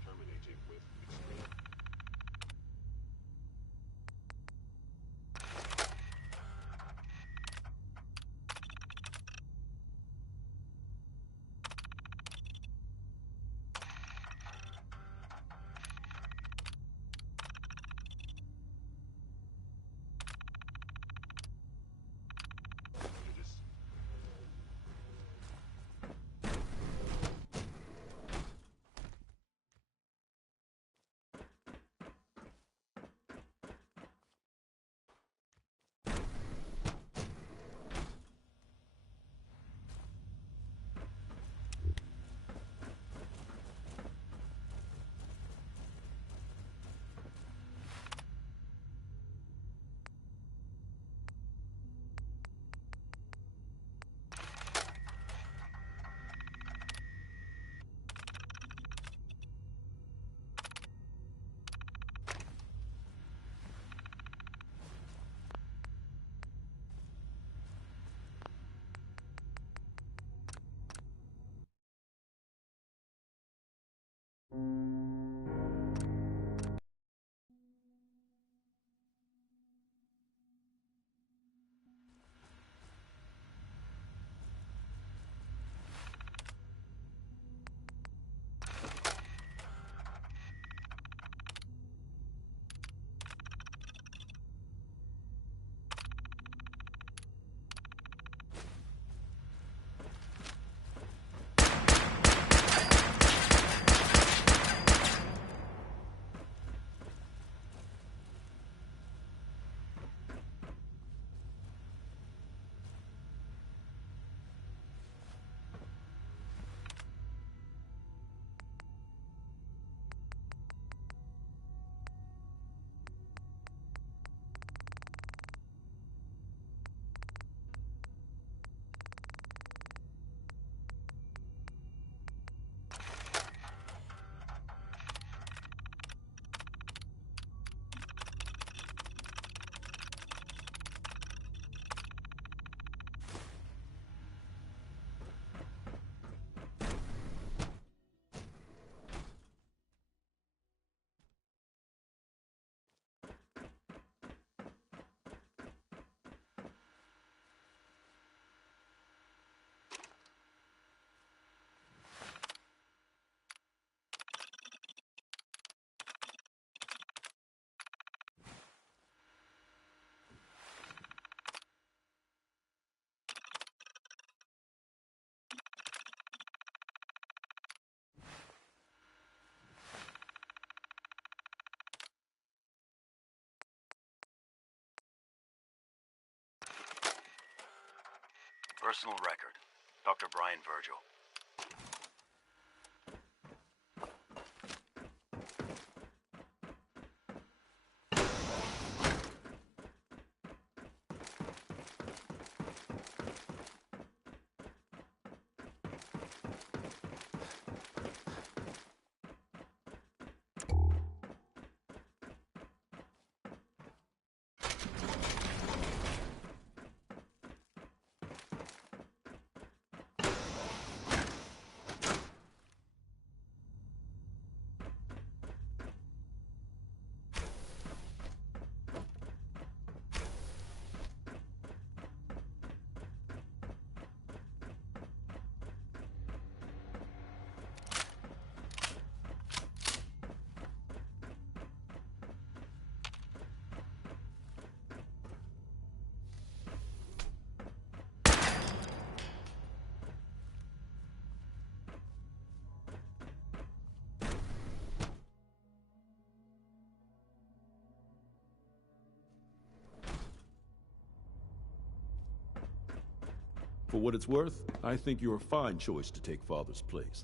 Terminating with extreme. Personal record. Dr. Brian Virgil. For what it's worth, I think you're a fine choice to take Father's place.